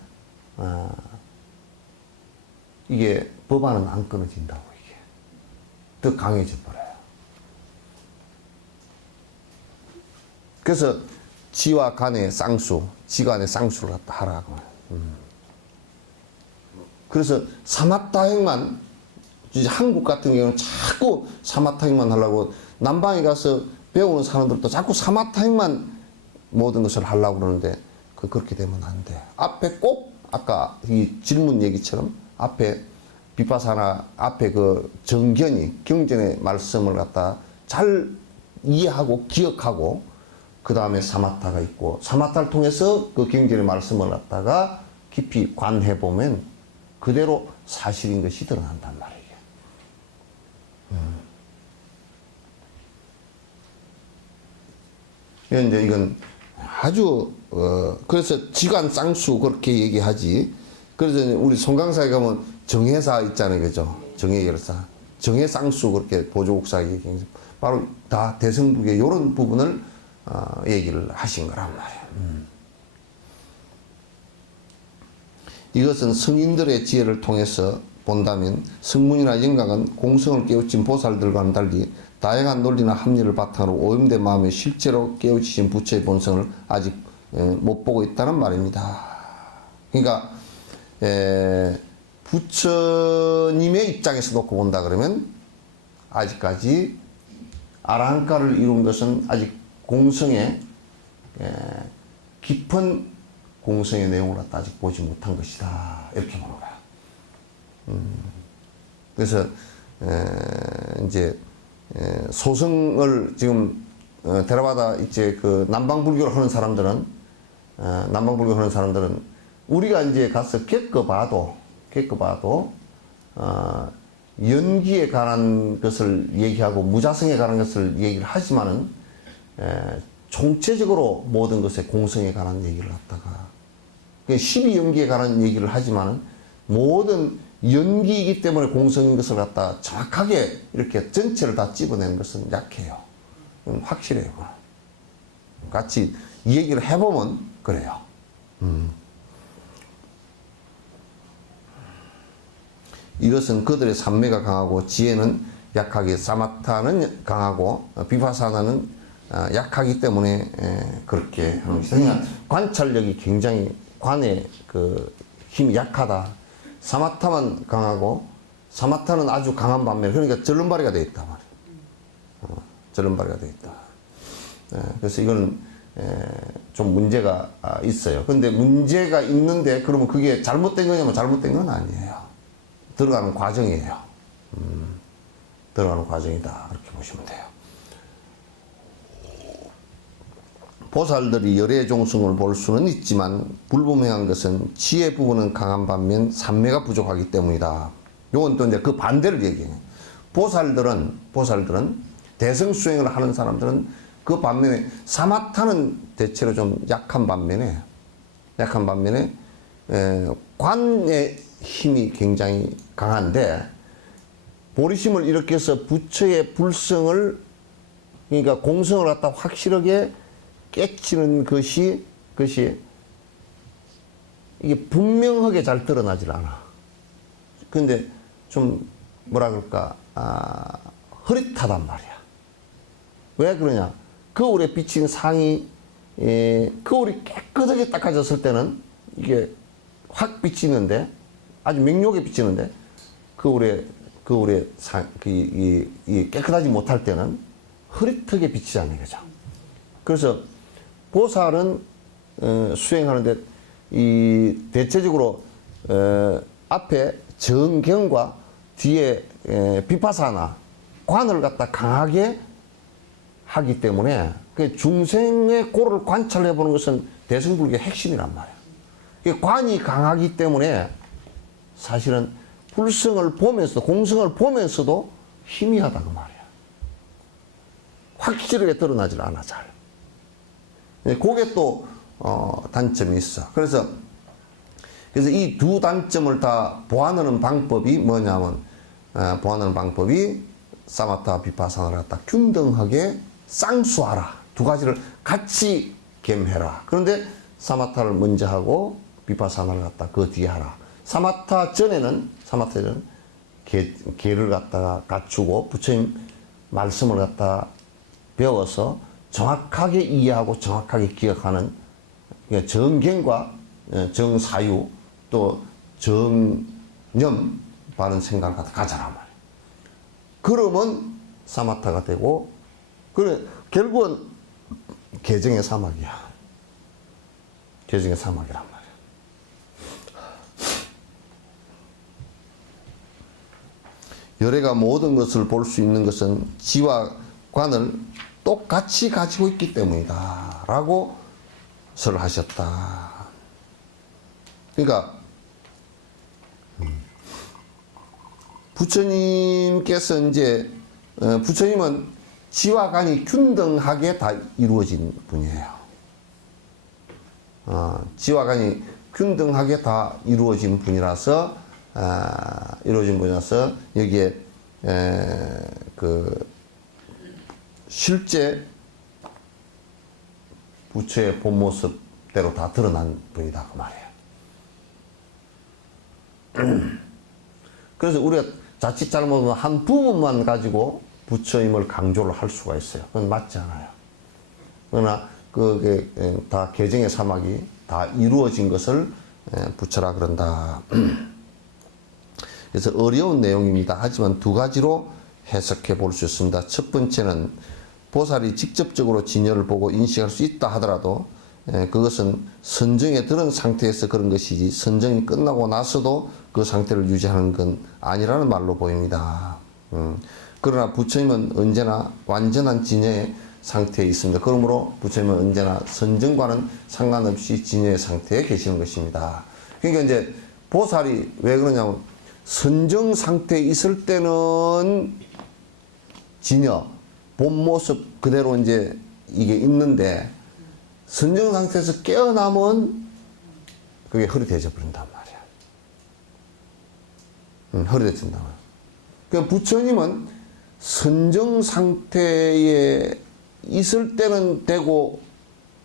이게 법안은 안 끊어진다고. 이게 더 강해져 버려요. 그래서 지와 간의 쌍수, 지간의 쌍수를 갖다 하라고. 그래서 사마타행만, 이제 한국 같은 경우는 자꾸 사마타행만 하려고, 남방에 가서 배우는 사람들도 자꾸 사마타행만 모든 것을 하려고 그러는데 그렇게 되면 안 돼. 앞에 꼭 아까 이 질문 얘기처럼 앞에 비파사나 앞에 그 정견이, 경전의 말씀을 갖다 잘 이해하고 기억하고 그 다음에 사마타가 있고, 사마타를 통해서 그 경전의 말씀을 갖다가 깊이 관해보면 그대로 사실인 것이 드러난단 말이에요. 이건 아주 그래서 지관 쌍수 그렇게 얘기하지. 그래서 우리 송강사에 가면 정해사 있잖아요, 그죠? 정해열사, 정해쌍수 그렇게 보조국사 얘기, 바로 다 대승불교의 이런 부분을 얘기를 하신 거란 말이에요. 이것은 성인들의 지혜를 통해서 본다면 성문이나 영각은 공성을 깨우친 보살들과는 달리 다양한 논리나 합리를 바탕으로 오염된 마음에 실제로 깨우치신 부처의 본성을 아직 못 보고 있다는 말입니다. 그러니까 부처님의 입장에서 놓고 본다 그러면 아직까지 아라한가를 이룬 것은 아직 공성의 깊은 공성의 내용을 갖다 아직 보지 못한 것이다, 이렇게 보는 거야. 그래서 이제 소승을 지금 데라바다 이제 그 남방불교를 하는 사람들은 우리가 이제 가서 겪어봐도 연기에 관한 것을 얘기하고 무자성에 관한 것을 얘기를 하지만은 총체적으로 모든 것에 공성에 관한 얘기를 갖다가 12연기에 관한 얘기를 하지만은 모든 연기이기 때문에 공성인 것을 갖다 정확하게 이렇게 전체를 다 집어내는 것은 약해요. 확실해요. 같이 이 얘기를 해보면 그래요. 이것은 그들의 삼매가 강하고 지혜는 약하게 사마타는 강하고 비파사나는 약하기 때문에 그렇게 하는 것이다. 그러니까 관찰력이 굉장히 관의 그 힘이 약하다. 사마타만 강하고 사마타는 아주 강한 반면에 그러니까 절름발이가 되어 있단 말이에요. 절름발이가 되어 있다. 그래서 이건 좀 문제가 있어요. 근데 문제가 있는데 그러면 그게 잘못된 거냐면 잘못된 건 아니에요. 들어가는 과정이에요. 들어가는 과정이다. 그렇게 보시면 돼요. 보살들이 열의 종성을 볼 수는 있지만 불분명한 것은 지혜 부분은 강한 반면 삼매가 부족하기 때문이다. 요건 또 이제 그 반대를 얘기해요. 보살들은 대성수행을 하는 사람들은 그 반면에 사마타는 대체로 좀 약한 반면에 관의 힘이 굉장히 강한데 보리심을 일으켜서 부처의 불성을 그러니까 공성을 갖다 확실하게 깨치는 것이 이게 분명하게 잘 드러나질 않아. 근데 좀 뭐라 그럴까 흐릿하단 말이야. 왜 그러냐? 거울에 비친 상이 거울이 깨끗하게 닦아졌을 때는 이게 확 비치는데 아주 명료하게 비치는데 거울에 이 깨끗하지 못할 때는 흐릿하게 비치잖아요, 그죠? 그래서 보살은 수행하는데 이 대체적으로 앞에 정경과 뒤에 비파사나 관을 갖다 강하게 하기 때문에 그 중생의 꼴을 관찰해 보는 것은 대승불교의 핵심이란 말이에요. 관이 강하기 때문에 사실은 불성을 보면서도 공성을 보면서도 희미하다 그 말이야. 확실하게 드러나질 않아 잘. 그게 또 단점이 있어. 그래서 이 두 단점을 다 보완하는 방법이 뭐냐면 보완하는 방법이 사마타 비파사나를 갖다 균등하게 쌍수하라. 두 가지를 같이 겸해라. 그런데 사마타를 먼저 하고 비파사나를 갖다 그 뒤에 하라. 사마타 전에는 계를 갖다가 갖추고 부처님 말씀을 갖다 배워서 정확하게 이해하고 정확하게 기억하는 정경과 정사유 또 정념 바른 생각을 갖다 가져라 말이에요. 그러면 사마타가 되고 그래 결국은 개정의 사막이야. 개정의 사막이란 말이야. 열애가 모든 것을 볼 수 있는 것은 지와 관을 똑같이 가지고 있기 때문이다 라고 설하셨다. 그러니까 부처님께서 이제 부처님은 지와 관이 균등하게 다 이루어진 분이에요. 지와 관이 균등하게 다 이루어진 분이라서 여기에 그 실제 부처의 본 모습대로 다 드러난 분이다 그 말이에요. 그래서 우리가 자칫 잘못하면 한 부분만 가지고 부처임을 강조를 할 수가 있어요. 그건 맞지 않아요. 그러나 그게 다 개정의 사막이 다 이루어진 것을 부처라 그런다. 그래서 어려운 내용입니다. 하지만 두 가지로 해석해 볼 수 있습니다. 첫 번째는 보살이 직접적으로 진여를 보고 인식할 수 있다 하더라도 그것은 선정에 들은 상태에서 그런 것이지 선정이 끝나고 나서도 그 상태를 유지하는 건 아니라는 말로 보입니다. 그러나 부처님은 언제나 완전한 진여의 상태에 있습니다. 그러므로 부처님은 언제나 선정과는 상관없이 진여의 상태에 계시는 것입니다. 그러니까 이제 보살이 왜 그러냐면 선정 상태에 있을 때는 진여, 본 모습 그대로 이제 이게 있는데 선정 상태에서 깨어나면 그게 흐릿해져 버린단 말이야. 흐릿해진단 말이야. 그러니까 부처님은 선정 상태에 있을 때는 되고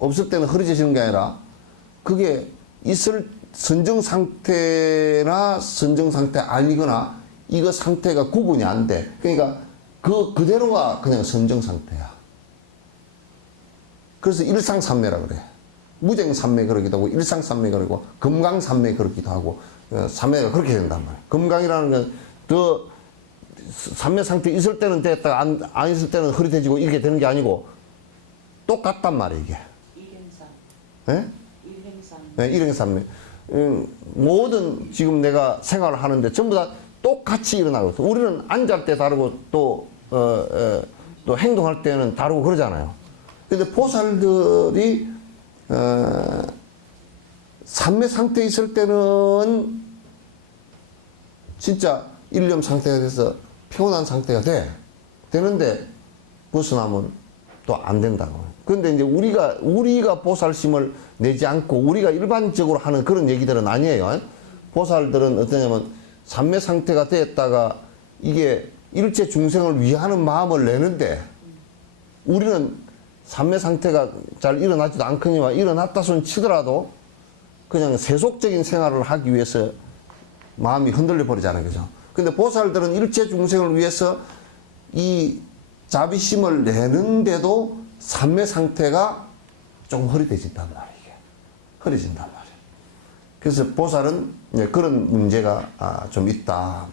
없을 때는 흐릿해지는 게 아니라 그게 있을 선정 상태나 선정 상태 아니거나 이거 상태가 구분이 안 돼. 그러니까 그대로가 그냥 선정 상태야. 그래서 일상산매라 그래. 무쟁산매 그러기도 하고, 일상산매 그러고, 금강산매 그러기도 하고, 산매가 그렇게 된단 말이야. 금강이라는 건 더 산매 상태 있을 때는 됐다가 안 있을 때는 흐릿해지고 이렇게 되는 게 아니고, 똑같단 말이야, 이게. 일행산. 예? 일행산. 네, 일행산매. 모든 지금 내가 생활을 하는데 전부 다 똑같이 일어나고 있어. 우리는 앉을 때 다르고 또 행동할 때는 다르고 그러잖아요. 근데 보살들이 산매 상태에 있을 때는 진짜 일념 상태가 돼서 평온한 상태가 되는데 벗어나면 또 안 된다고. 근데 이제 우리가 보살심을 내지 않고 우리가 일반적으로 하는 그런 얘기들은 아니에요. 보살들은 어떠냐면 산매 상태가 됐다가 이게 일체 중생을 위하는 마음을 내는데 우리는 산매 상태가 잘 일어나지도 않거니와 일어났다 손 치더라도 그냥 세속적인 생활을 하기 위해서 마음이 흔들려 버리잖아요. 그죠? 근데 보살들은 일체 중생을 위해서 이 자비심을 내는데도 산매 상태가 조금 흐릿해진단 말이에요. 이게. 흐려진단 말이에요. 그래서 보살은 그런 문제가 좀 있다.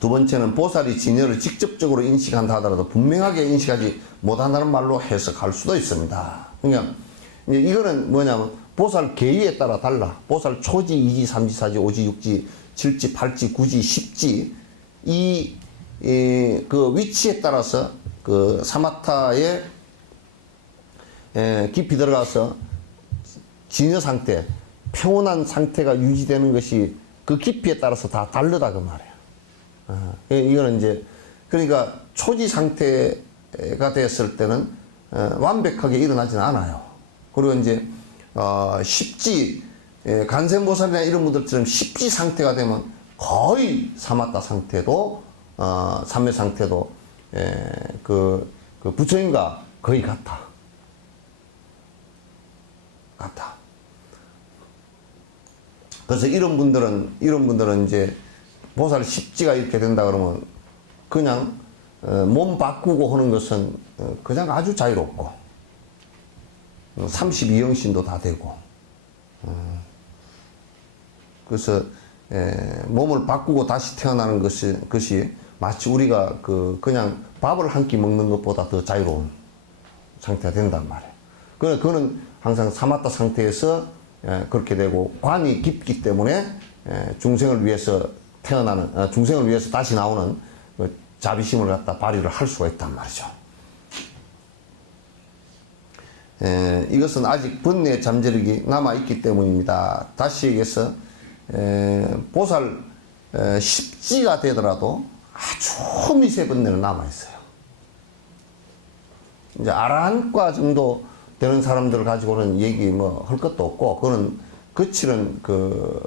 두 번째는 보살이 진여를 직접적으로 인식한다 하더라도 분명하게 인식하지 못한다는 말로 해석할 수도 있습니다. 그러니까 이거는 뭐냐면 보살 계위에 따라 달라. 보살 초지, 이지, 삼지, 사지, 오지, 육지, 칠지, 팔지, 구지, 십지 그 위치에 따라서 그 사마타에 깊이 들어가서 진여 상태, 평온한 상태가 유지되는 것이 그 깊이에 따라서 다 다르다 그 말이에요. 이거는 이제 그러니까 초지 상태가 됐을 때는 완벽하게 일어나지는 않아요. 그리고 이제 십지 간센보살이나 이런 분들처럼 십지 상태가 되면 거의 사마타 상태도 삼매 상태도 그 부처님과 거의 같아. 그래서 이런 분들은 이제 보살 십지가 이렇게 된다 그러면 그냥 몸 바꾸고 하는 것은 그냥 아주 자유롭고 32영신도 다 되고 그래서 몸을 바꾸고 다시 태어나는 것이 마치 우리가 그냥 밥을 한 끼 먹는 것보다 더 자유로운 상태가 된단 말이에요. 그거는 항상 사마타 상태에서 그렇게 되고 관이 깊기 때문에 중생을 위해서 중생을 위해서 다시 나오는 자비심을 갖다 발휘를 할 수가 있단 말이죠. 이것은 아직 번뇌 잠재력이 남아있기 때문입니다. 다시 얘기해서 보살 십지가 되더라도 아주 미세 번뇌는 남아있어요. 이제 아라한과 정도 되는 사람들을 가지고는 얘기 할 것도 없고 그거는 거칠은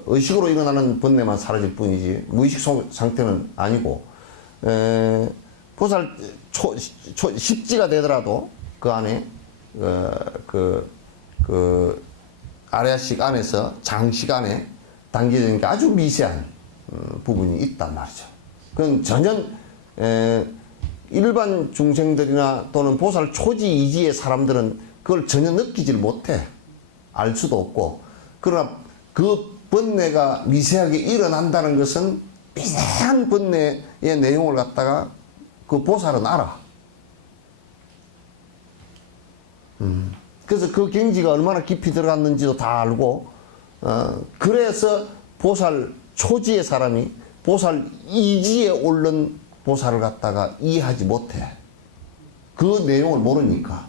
의식으로 일어나는 번뇌만 사라질 뿐이지 무의식 상태는 아니고 보살 십지가 되더라도 그 안에 아래아식 안에서 장식 안에 담겨진 게 아주 미세한 부분이 있단 말이죠. 그건 전혀 일반 중생들이나 또는 보살 초지 이지의 사람들은 그걸 전혀 느끼질 못해. 알 수도 없고. 그러나 그 번뇌가 미세하게 일어난다는 것은 미세한 번뇌의 내용을 갖다가 그 보살은 알아. 그래서 그 경지가 얼마나 깊이 들어갔는지도 다 알고, 그래서 보살 초지의 사람이 보살 이지에 오른 보살을 갖다가 이해하지 못해. 그 내용을 모르니까.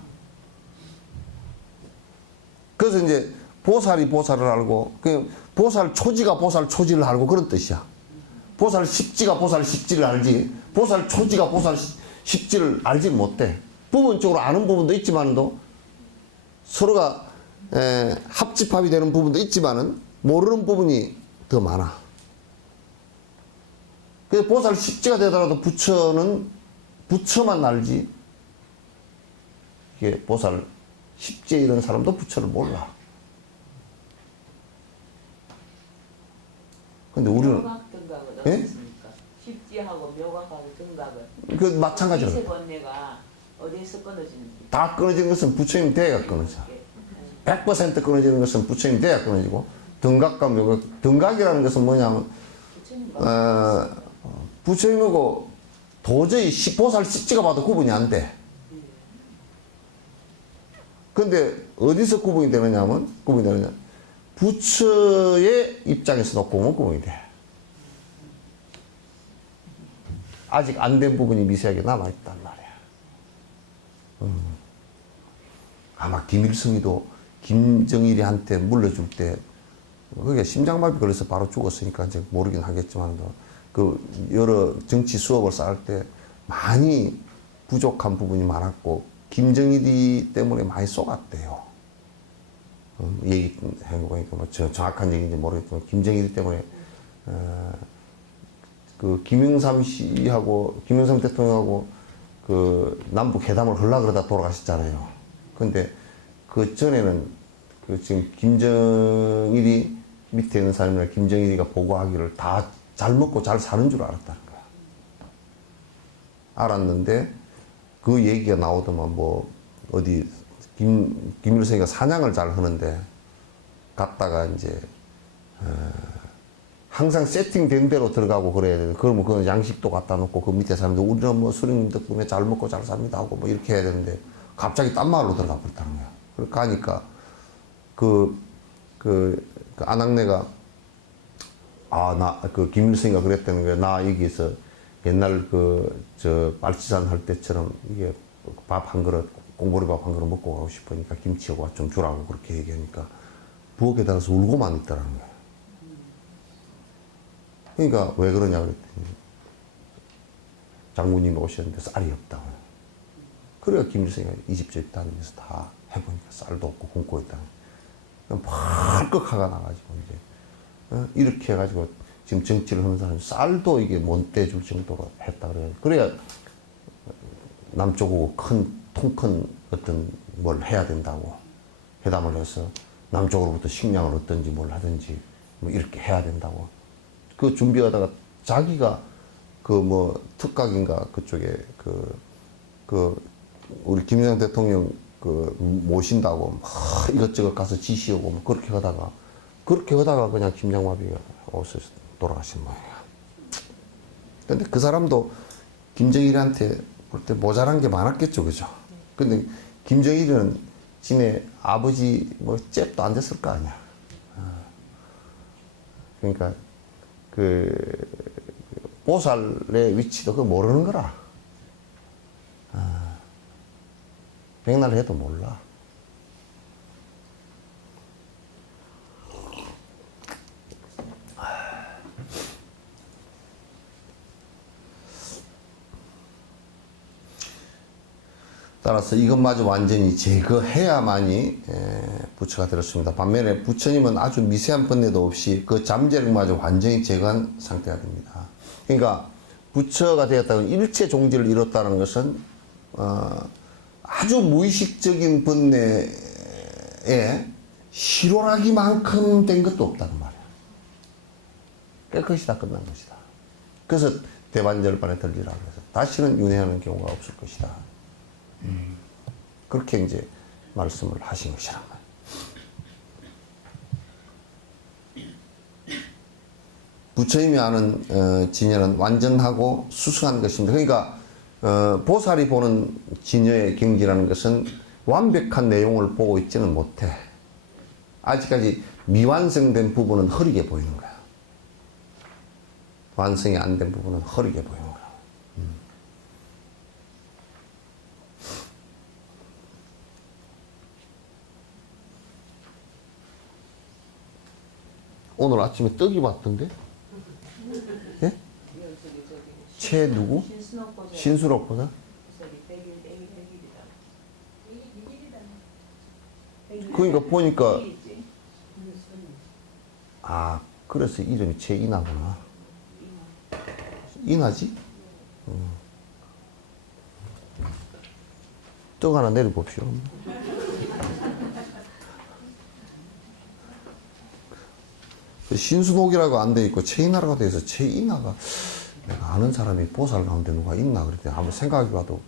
그래서 이제 보살이 보살을 알고, 보살 초지가 보살 초지를 알고 그런 뜻이야. 보살 십지가 보살 십지를 알지, 보살 초지가 보살 십지를 알지 못해. 부분적으로 아는 부분도 있지만도 서로가 합집합이 되는 부분도 있지만은 모르는 부분이 더 많아. 그래서 보살 십지가 되더라도 부처만 알지, 이게 보살 십지에 이런 사람도 부처를 몰라. 근데 우리는 묘각 등각은 예? 어떻습니까? 십지하고 묘각하고 등각은 그 마찬가지로 이세 번뇌가 어디에서 끊어지는지 다 끊어지는 것은 부처님 대가 끊어져. 100% 끊어지는 것은 부처님 대가 끊어지고 등각과 묘각, 등각이라는 것은 뭐냐면 부처님 부처님하고 도저히 보살 십지가 봐도 구분이 안 돼. 근데 어디서 구분이 되느냐면 부처의 입장에서 놓고 보면 구분이 돼. 아직 안 된 부분이 미세하게 남아있단 말이야. 아마 김일성이도 김정일이한테 물려줄 때 그게 심장마비 걸려서 바로 죽었으니까 이제 모르긴 하겠지만도 그 여러 정치 수업을 쌓을 때 많이 부족한 부분이 많았고 김정일이 때문에 많이 쏘갔대요. 얘기해보니까 뭐 정확한 얘기인지 모르겠지만 김정일 때문에 그 김영삼 씨하고 김영삼 대통령하고 그 남북 회담을 하려고 그러다 돌아가셨잖아요. 근데 그 전에는 그 지금 김정일이 밑에 있는 사람이나 김정일이가 보고하기를 다 잘 먹고 잘 사는 줄 알았다는 거야. 알았는데 그 얘기가 나오더만 뭐 어디 김일성이가 사냥을 잘 하는데 갔다가 이제 항상 세팅된 대로 들어가고 그래야 돼. 그러면 그 양식도 갖다 놓고 그 밑에 사람들 우리는 뭐 수령님 덕분에 잘 먹고 잘 삽니다 하고 뭐 이렇게 해야 되는데 갑자기 딴 마을로 들어가 버렸다는 거야. 그렇게 가니까 그 아낙네가 나 그 김일성이가 그랬다는 거야. 나 여기서 옛날 빨치산 할 때처럼 이게 밥 한 그릇 꽁보리밥 한 그릇 먹고 가고 싶으니까 김치하고 좀 주라고 그렇게 얘기하니까 부엌에 나가서 울고만 있더라는 거야. 그러니까 왜 그러냐 그랬더니 장군님이 오셨는데 쌀이 없다고. 그래야 김일성이가 이 집 저 집 다니면서 다 해보니까 쌀도 없고 굶고 있다는 거야. 벌컥 화가 나가지고 이제 이렇게 해가지고 지금 정치를 하는 사람이 쌀도 이게 못 떼줄 정도로 했다 그래요. 그래야 남쪽하고 통 큰 어떤 뭘 해야 된다고 회담을 해서 남쪽으로부터 식량을 얻든지 뭘 하든지 뭐 이렇게 해야 된다고 그 준비하다가 자기가 그 뭐 특각인가 그쪽에 우리 김영삼 대통령 모신다고 막 이것저것 가서 지시하고 뭐 그렇게 하다가 그냥 심장마비가 와서 돌아가신 모양이야. 근데 그 사람도 김정일한테 볼 때 모자란 게 많았겠죠, 그죠? 근데 김정일은 지네 아버지 뭐 잽도 안 됐을 거 아니야. 그러니까 보살의 위치도 그거 모르는 거라. 백날 해도 몰라. 따라서 이것마저 완전히 제거해야만이 부처가 되었습니다. 반면에 부처님은 아주 미세한 번뇌도 없이 그 잠재력마저 완전히 제거한 상태가 됩니다. 그러니까 부처가 되었다는 일체 종지를 이뤘다는 것은 아주 무의식적인 번뇌에 실오라기만큼 된 것도 없다는 말이야. 깨끗이 다 끝난 것이다. 그래서 대반절반에 들리라 그래서 다시는 윤회하는 경우가 없을 것이다. 그렇게 이제 말씀을 하신 것이란 말이에요. 부처님이 하는 진여는 완전하고 수승한 것입니다. 그러니까 보살이 보는 진여의 경지라는 것은 완벽한 내용을 보고 있지는 못해. 아직까지 미완성된 부분은 흐리게 보이는 거야. 완성이 안 된 부분은 흐리게 보이는 거야. 오늘 아침에 떡이 왔던데? 예? 최 누구? 신수록보다? 그러니까 보니까 그래서 이름이 최인하구나. 인하지? 떡 하나 내려봅시오. 신순옥이라고 안 돼 있고 최인하라고 돼 있어. 최인하가 내가 아는 사람이 보살 가운데 누가 있나 그랬더니 한번 생각해봐도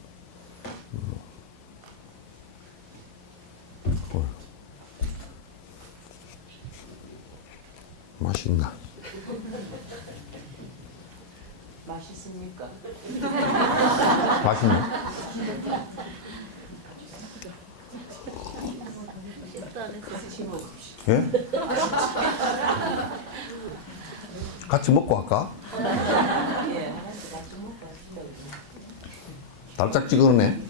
맛있나? 맛있습니까? 맛있네. 같이 먹읍시다. 예? 같이 먹고 할까? 예, 하나씩 같이 먹고 합시다. 달짝지근하네.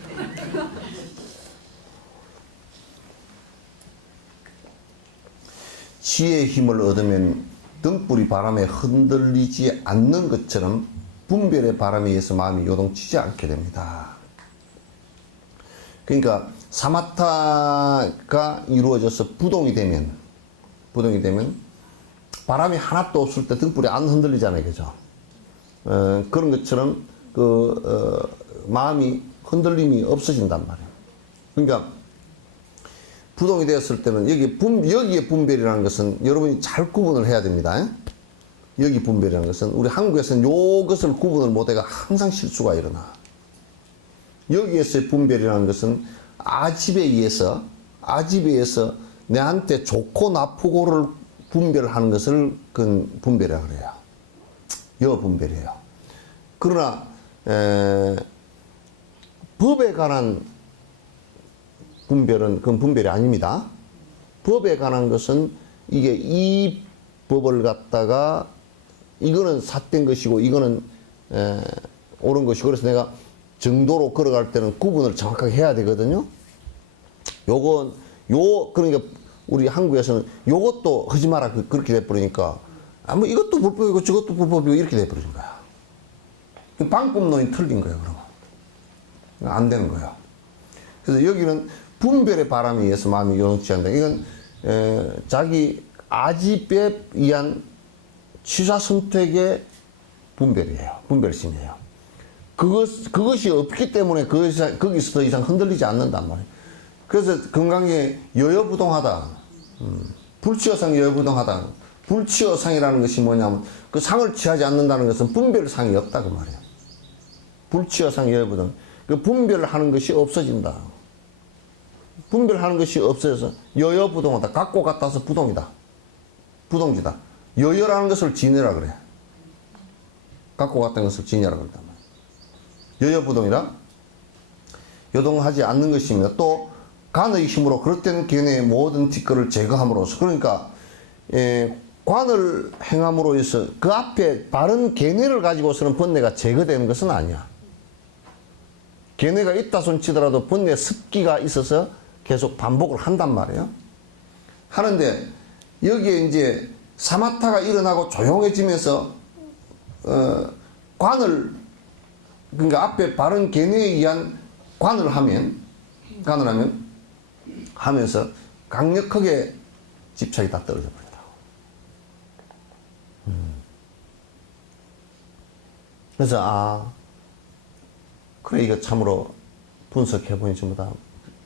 지혜의 힘을 얻으면 등불이 바람에 흔들리지 않는 것처럼 분별의 바람에 의해서 마음이 요동치지 않게 됩니다. 그러니까 사마타가 이루어져서 부동이 되면 바람이 하나도 없을 때 등불이 안 흔들리잖아요, 그죠? 그런 것처럼 마음이 흔들림이 없어진단 말이에요. 그러니까 부동이 되었을 때는 여기에 분별이라는 것은 여러분이 잘 구분을 해야 됩니다. 여기 분별이라는 것은 우리 한국에서는 이것을 구분을 못해가 항상 실수가 일어나. 여기에서의 분별이라는 것은 아집에 의해서 내한테 좋고 나쁘고를 분별하는 것을 그 분별이라고 그래요. 여분별이에요. 그러나 법에 관한 분별은 그건 분별이 아닙니다. 법에 관한 것은 이게 이 법을 갖다가 이거는 삿된 것이고 이거는 옳은 것이고 그래서 내가 정도로 걸어갈 때는 구분을 정확하게 해야 되거든요. 그러니까 우리 한국에서는 요것도 하지 마라 그렇게 돼버리니까 뭐 이것도 불법이고 저것도 불법이고 이렇게 돼버리는 거야. 방법론이 틀린 거예요, 그러면. 안 되는 거예요. 그래서 여기는 분별의 바람에 의해서 마음이 요동치 않는다. 이건 자기 아집에 의한 취사 선택의 분별이에요. 분별심이에요. 그것이 없기 때문에 거기서 더 이상 흔들리지 않는단 말이에요. 그래서 건강에 여여부동하다. 불치어상 여여부동하다. 불치어상이라는 것이 뭐냐면 그 상을 취하지 않는다는 것은 분별상이 없다 그 말이에요. 불치어상 여여부동. 그 분별하는 것이 없어진다. 분별하는 것이 없어져서 여여부동하다. 갖고 같아서 부동이다. 부동지다. 여여라는 것을 진해라 그래. 갖고 같다는 것을 진해라 그랬단 말이야. 여여부동이다. 요동하지 않는 것입니다. 또 간의 힘으로 그릇된 견해의 모든 뒷거를 제거함으로써 그러니까 관을 행함으로 해서 그 앞에 바른 견해를 가지고서는 번뇌가 제거되는 것은 아니야. 견해가 있다 손치더라도 번뇌 습기가 있어서 계속 반복을 한단 말이에요. 하는데 여기에 이제 사마타가 일어나고 조용해지면서 그러니까 앞에 바른 견해에 의한 관을 하면서 강력하게 집착이 다 떨어져 버린다. 그래서 그래 이거 참으로 분석해보니 전부 다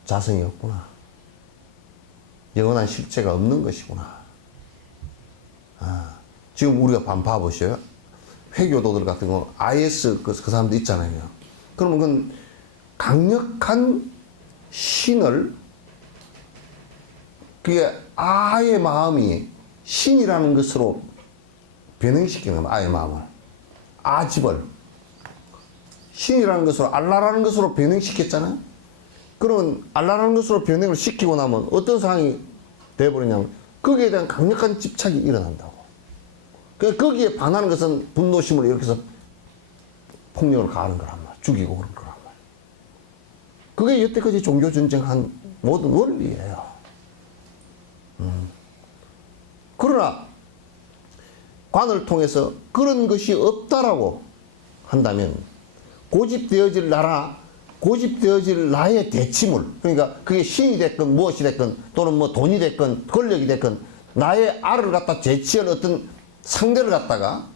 자성이 없구나. 영원한 실체가 없는 것이구나. 지금 우리가 봐보셔요. 회교도들 같은 거 IS 그 사람들 있잖아요. 그러면 그건 강력한 신을 그게 아의 마음이 신이라는 것으로 변형시키는 거예요. 아의 마음을. 아집을. 신이라는 것으로 알라라는 것으로 변형시켰잖아요. 그러면 알라라는 것으로 변형을 시키고 나면 어떤 상황이 돼버리냐면 거기에 대한 강력한 집착이 일어난다고. 그러니까 거기에 반하는 것은 분노심을 이렇게 해서 폭력을 가하는 거란 말이야. 죽이고 그런 거란 말이야. 그게 여태까지 종교 전쟁한 모든 원리예요. 그러나 관을 통해서 그런 것이 없다라고 한다면 고집되어질 나의 대침을 그러니까 그게 신이 됐건 무엇이 됐건 또는 뭐 돈이 됐건 권력이 됐건 나의 알을 갖다 제치할 어떤 상대를 갖다가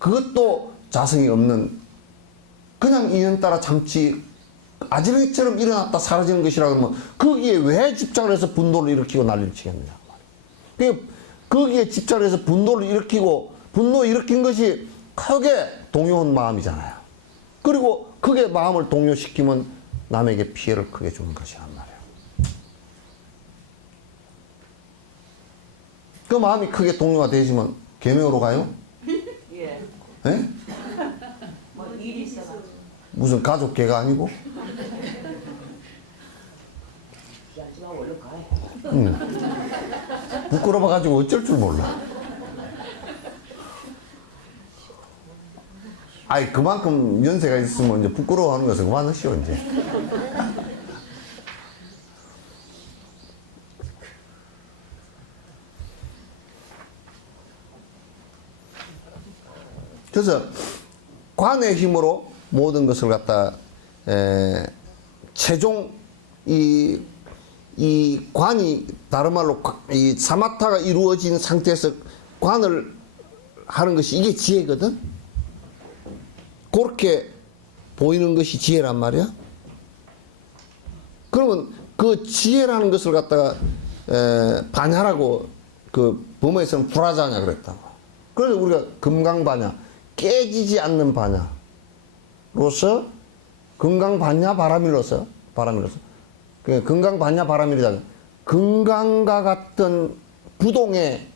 그것도 자성이 없는 그냥 인연따라 잠시 아지랑이처럼 일어났다 사라지는 것이라고 하면 거기에 왜 집착을 해서 분노를 일으키고 난리를 치겠느냐. 거기에 집착해서 분노를 일으키고 분노 일으킨 것이 크게 동요한 마음이잖아요. 그리고 크게 마음을 동요시키면 남에게 피해를 크게 주는 것이란 말이에요. 그 마음이 크게 동요가 되시면 계명으로 가요? 예. 예? 뭐 일이 있어가지고. 무슨 가족계가 아니고? 하지만 얼른 가요. 부끄러워가지고 어쩔 줄 몰라. 아이, 그만큼 연세가 있으면 이제 부끄러워하는 것은 그만하시오, 이제. 그래서 관의 힘으로 모든 것을 갖다 최종 이 관이 다른 말로 이 사마타가 이루어진 상태에서 관을 하는 것이 이게 지혜거든. 그렇게 보이는 것이 지혜란 말이야. 그러면 그 지혜라는 것을 갖다가 반야라고 그 범어에서는 불하자냐 그랬다고. 그래서 우리가 금강반야, 깨지지 않는 반야로서 금강반야 바람일로서 그 금강반야 바람일이다. 금강과 같은 부동의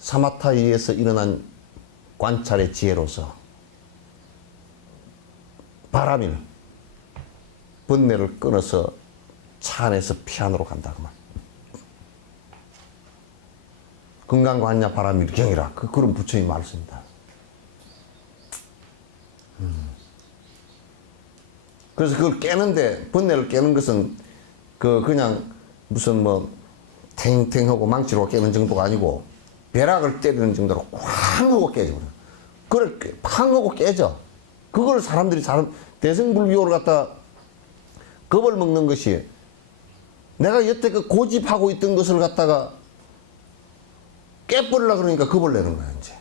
사마타에 의해서 일어난 관찰의 지혜로서 바람일 번뇌를 끊어서 차 안에서 피 안으로 간다 그 말. 금강관야 바람일 경이라 그런 부처님 말씀입니다. 그래서 그걸 깨는데 번뇌를 깨는 것은 그냥 무슨 뭐 탱탱하고 망치로 깨는 정도가 아니고 벼락을 때리는 정도로 쾅 하고 깨져버려. 그걸 팡 하고 깨져. 그걸 사람들이 대승불교를 갖다 겁을 먹는 것이 내가 여태 그 고집하고 있던 것을 갖다가 깨버리려고 그러니까 겁을 내는 거야, 이제.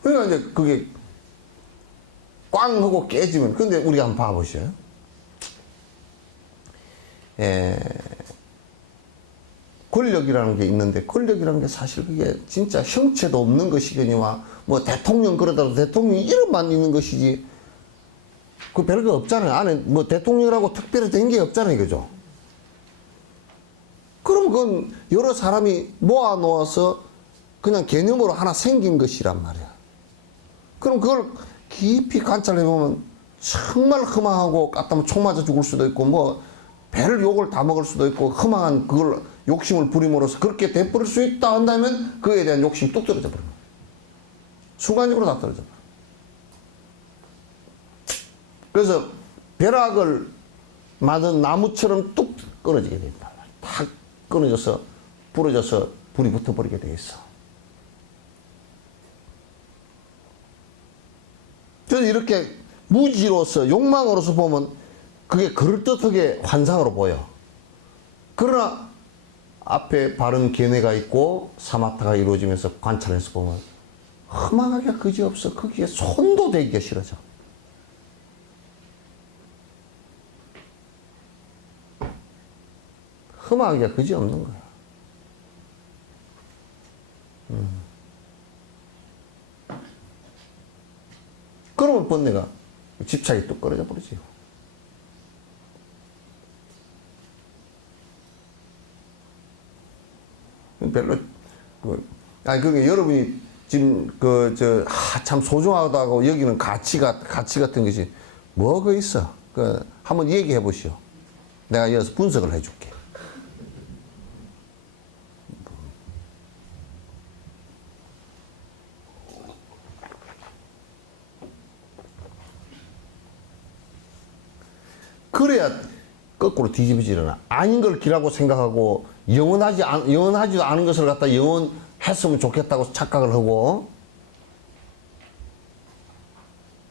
그러니까 이제 그게 꽝 하고 깨지면, 근데 우리가 한번 봐보셔요. 권력이라는 게 있는데, 권력이라는 게 사실 그게 진짜 형체도 없는 것이거니와, 뭐 대통령 그러더라도 대통령이 이름만 있는 것이지, 그 별거 없잖아요. 안에 뭐 대통령이라고 특별히 된 게 없잖아요. 그죠? 그럼 그건 여러 사람이 모아 놓아서 그냥 개념으로 하나 생긴 것이란 말이야. 그럼 그걸 깊이 관찰해 보면 정말 흠망하고 까따면 총 맞아 죽을 수도 있고 뭐 배를 욕을 다 먹을 수도 있고 흠망한 그걸 욕심을 부림으로써 그렇게 돼버릴 수 있다 한다면 그에 대한 욕심이 뚝 떨어져 버려. 순간적으로 다 떨어져 버려. 그래서 벼락을 맞은 나무처럼 뚝 끊어지게 된다. 탁 끊어져서 부러져서 불이 붙어버리게 돼 있어. 그래서 이렇게 무지로서 욕망으로서 보면 그게 그럴듯하게 환상으로 보여. 그러나 앞에 바른 견해가 있고 사마타가 이루어지면서 관찰해서 보면 흠망하기가 그지없어. 거기에 손도 대기가 싫어져. 흠하기가 그지없는 거야. 그러면 번뇌가 집착이 뚝 끊어져 버리지. 별로 그게 여러분이 지금 참 소중하다고 여기는 가치 같은 것이 뭐가 있어? 한번 얘기해 보시오. 내가 이어서 분석을 해줄게. 그래야 거꾸로 뒤집어지려나. 아닌 걸 기라고 생각하고 영원하지도 않은 것을 갖다 영원했으면 좋겠다고 착각을 하고.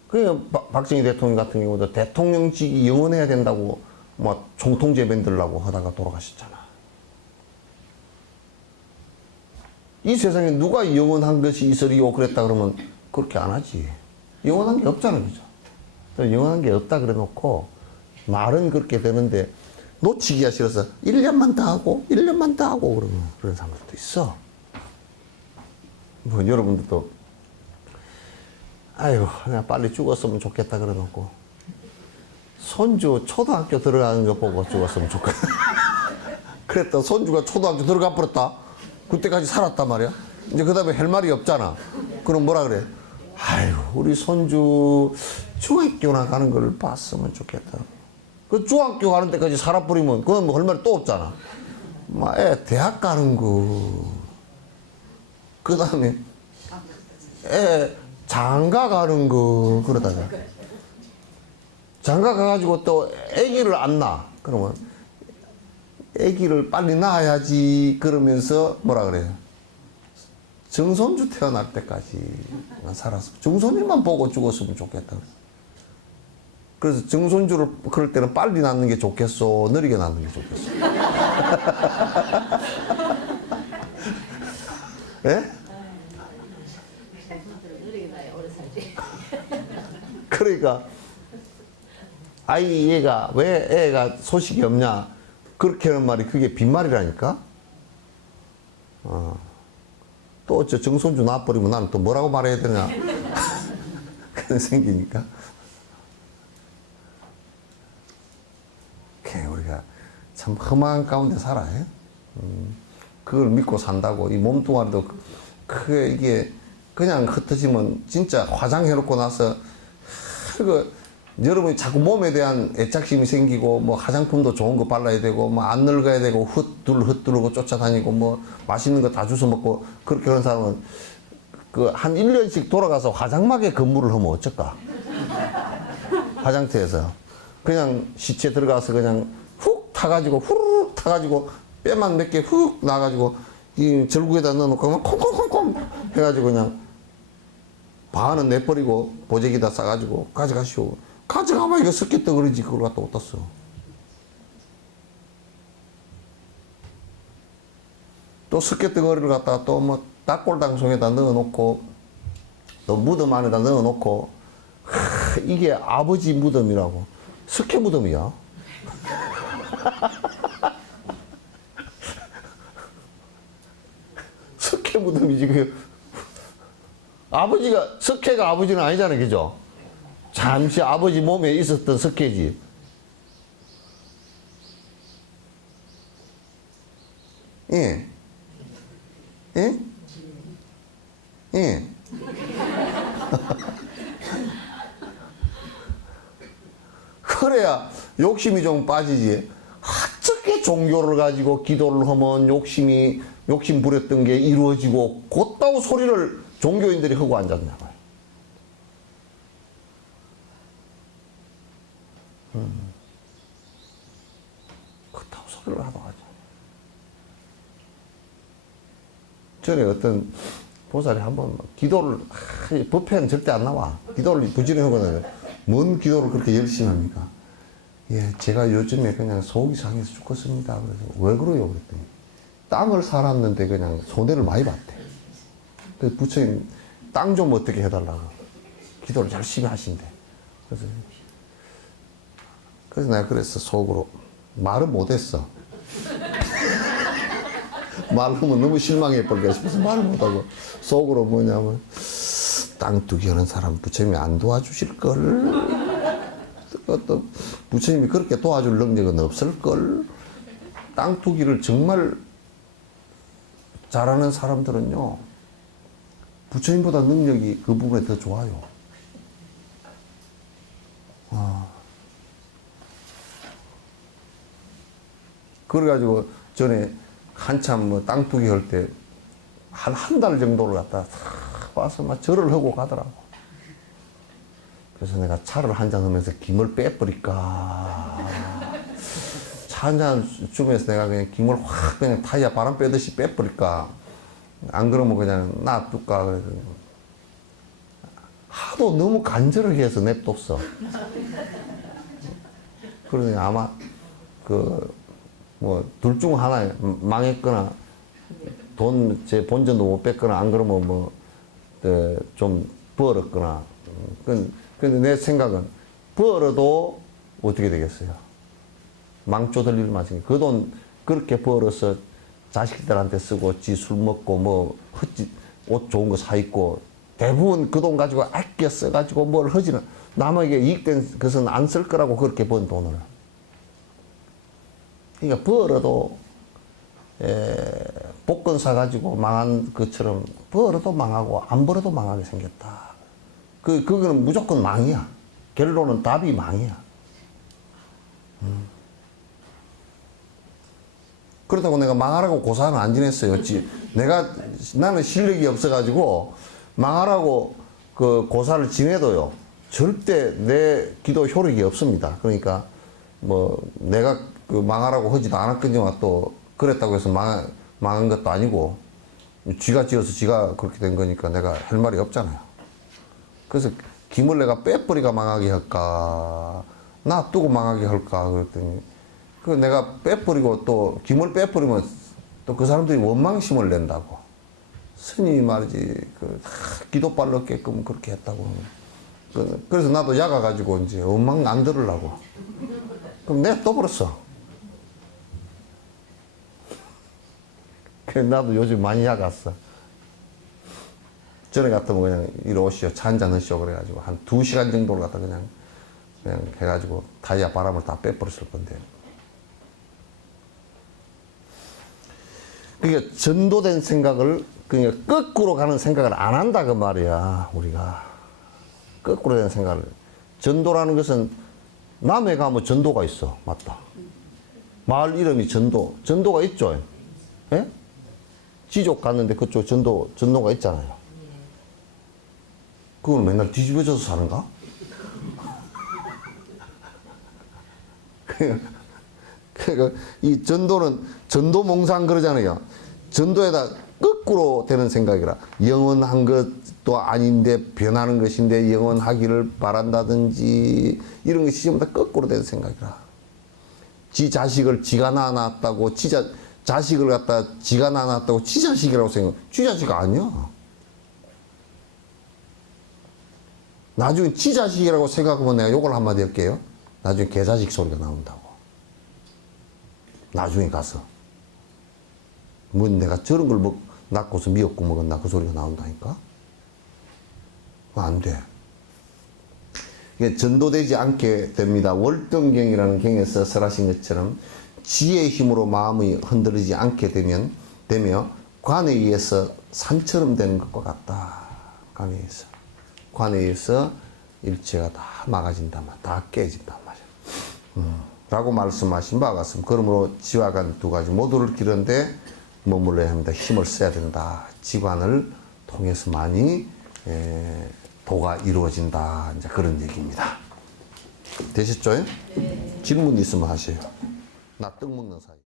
그러니까 박정희 대통령 같은 경우도 대통령직이 영원해야 된다고 뭐 총통제 만들려고 하다가 돌아가셨잖아. 이 세상에 누가 영원한 것이 있으리요 그랬다 그러면 그렇게 안 하지. 영원한 게 없잖아, 그죠? 영원한 게 없다 그래 놓고 말은 그렇게 되는데 놓치기가 싫어서 1년만 더 하고 1년만 더 하고 그러면 그런 사람들도 있어. 뭐 여러분들도 아이고 그냥 빨리 죽었으면 좋겠다 그래놓고 손주 초등학교 들어가는 거 보고 죽었으면 좋겠다. 그랬다 손주가 초등학교 들어가 버렸다. 그때까지 살았단 말이야. 이제 그 다음에 할 말이 없잖아. 그럼 뭐라 그래? 아이고 우리 손주 중학교나 가는 걸 봤으면 좋겠다. 그 중학교 가는 때까지 살아버리면 그건 뭐 할 말이 또 없잖아. 막 애 대학 가는 거. 그 다음에 애 장가 가는 거 그러다가 장가 가가지고 또 아기를 안 낳아. 그러면 아기를 빨리 낳아야지 그러면서 뭐라 그래요? 정손주 태어날 때까지만 살았어. 정손주만 보고 죽었으면 좋겠다. 그래서 정손주를 그럴 때는 빨리 낳는 게 좋겠어? 느리게 낳는 게 좋겠어? 예? 느리게 나야 오래 살지. 그러니까 아이 얘가 왜 애가 소식이 없냐 그렇게 하는 말이 그게 빈말이라니까. 또 어째 정손주 낳아버리면 나는 또 뭐라고 말해야 되냐 그런 생기니까. 우리가 참 험한 가운데 살아. 그걸 믿고 산다고 이 몸뚱아리도 크게 이게 그냥 흩어지면 진짜 화장해놓고 나서 그 여러분이 자꾸 몸에 대한 애착심이 생기고 뭐 화장품도 좋은 거 발라야 되고 뭐 안 늙어야 되고 흩두르고 쫓아다니고 뭐 맛있는 거 다 주워 먹고 그렇게 하는 사람은 그 한 1년씩 돌아가서 화장막에 근무를 하면 어쩔까? 화장터에서 그냥 시체 들어가서 그냥 훅 타가지고 후루룩 타가지고 뼈만 몇 개 훅 나가지고 이 절구에다 넣어놓고 그냥 콩콩콩콩 해가지고 그냥 반은 내버리고 보재기다 싸가지고 가져가시오. 가져가면 이거 섞였다 그러지 그걸 갖다 어디다 써. 또 섞였덩어리를 갖다가 또 뭐 닭골당송에다 넣어놓고 또 무덤 안에다 넣어놓고 이게 아버지 무덤이라고. 석회 무덤이야. 석회 무덤이지. 그 아버지가 석회가 아버지는 아니잖아요, 그죠? 잠시 아버지 몸에 있었던 석회지. 예. 예? 예. 그래야 욕심이 좀 빠지지. 어떻게 종교를 가지고 기도를 하면 욕심 부렸던 게 이루어지고 곧다우 소리를 종교인들이 하고 앉았냐고요. 곧다우 소리를 하고 앉아. 전에 어떤 보살이 한번 기도를 법회는 절대 안 나와. 기도를 부지런히 하거든요. 뭔 기도를 그렇게 열심히 합니까? 예, 제가 요즘에 그냥 속이 상해서 죽겠습니다. 그래서 왜 그래요? 그랬더니 땅을 살았는데 그냥 손해를 많이 봤대. 그래서 부처님 땅 좀 어떻게 해달라고 기도를 열심히 하신대. 그래서 내가 그랬어. 속으로 말은 못했어. 말하면 너무 실망해버릴까 싶어서 말을 못하고 속으로 뭐냐면 땅두기 하는 사람 부처님이 안 도와주실걸. 또 부처님이 그렇게 도와줄 능력은 없을걸. 땅두기를 정말 잘하는 사람들은요 부처님보다 능력이 그 부분에 더 좋아요. 그래가지고 전에 한참 뭐 땅두기 할 때 한 달 정도를 갖다 싹 와서 막 절을 하고 가더라고. 그래서 내가 차를 한잔 하면서 김을 빼버릴까. 차 한잔 주면서 내가 그냥 김을 확 그냥 타이어 바람 빼듯이 빼버릴까. 안 그러면 그냥 놔둘까. 그래서 하도 너무 간절하게 해서 냅뒀어. 그러니 아마 뭐 둘 중 하나 망했거나 제 본전도 못 뺐거나 안 그러면 뭐 좀 벌었거나. 근데 내 생각은 벌어도 어떻게 되겠어요? 망조들 일 맞으니 그 돈 그렇게 벌어서 자식들한테 쓰고 지 술 먹고 뭐 헛짓 옷 좋은 거 사 입고 대부분 그 돈 가지고 아껴 써가지고 뭘 하지는 남에게 이익된 것은 안 쓸 거라고 그렇게 번 돈을. 그러니까 벌어도 복권 사가지고 망한 것처럼 벌어도 망하고 안 벌어도 망하게 생겼다. 그거는 무조건 망이야. 결론은 답이 망이야. 그렇다고 내가 망하라고 고사는 안 지냈어요. 나는 실력이 없어가지고 망하라고 그 고사를 지내도요. 절대 내 기도 효력이 없습니다. 그러니까 뭐 내가 그 망하라고 하지도 않았거니와 또 그랬다고 해서 망한 것도 아니고 쥐가 지어서 지가 그렇게 된 거니까 내가 할 말이 없잖아요. 그래서 김을 내가 빼버리가 망하게 할까 놔두고 망하게 할까 그랬더니 그 내가 빼버리고 또 김을 빼버리면 또 그 사람들이 원망심을 낸다고 스님이 말이지 기도빨 얻게끔 그렇게 했다고. 그래서 나도 약아가지고 이제 원망 안 들으려고. 그럼 내가 또 버렸어. 그래서 나도 요즘 많이 약았어. 전에 같으면 그냥 이리 오시오. 차 한잔 하시오. 그래가지고 한 2시간 정도를 갖다 그냥 해가지고 타이어 바람을 다 빼버렸을 건데. 그러니까 전도된 생각을 그러니까 거꾸로 가는 생각을 안 한다 그 말이야. 우리가 거꾸로 된 생각을. 전도라는 것은 남해 가면 전도가 있어. 맞다. 마을 이름이 전도가 있죠. 예? 지족 갔는데 그쪽 전도가 있잖아요. 그걸 맨날 뒤집어져서 사는가? 그러니까 이 전도는 전도몽상 그러잖아요. 전도에다 거꾸로 되는 생각이라 영원한 것도 아닌데 변하는 것인데 영원하기를 바란다든지 이런 것이 전부 다 거꾸로 되는 생각이라. 지 자식을 지가 낳았다고 자식을 갖다 지가 낳았다고 지 자식이라고 생각. 지 자식 아니야. 나중에 지 자식이라고 생각하면 내가 욕을 한마디 할게요. 나중에 개자식 소리가 나온다고. 나중에 가서. 뭐 내가 저런 걸 낳고서 미역국 먹었나 그 소리가 나온다니까? 안 돼. 이게 전도되지 않게 됩니다. 월등경이라는 경에서 설하신 것처럼 지혜의 힘으로 마음이 흔들리지 않게 되며 관에 의해서 산처럼 되는 것과 같다. 관에 의해서 일체가 다 막아진단 말이야. 다 깨진단 말이야. 라고 말씀하신 바가 같습니다. 그러므로 지와 간 두 가지 모두를 기르는데 머물러야 합니다. 힘을 써야 된다. 지관을 통해서만이 도가 이루어진다. 이제 그런 얘기입니다. 되셨죠? 네. 질문 있으면 하세요. 나 떡 먹는 사이.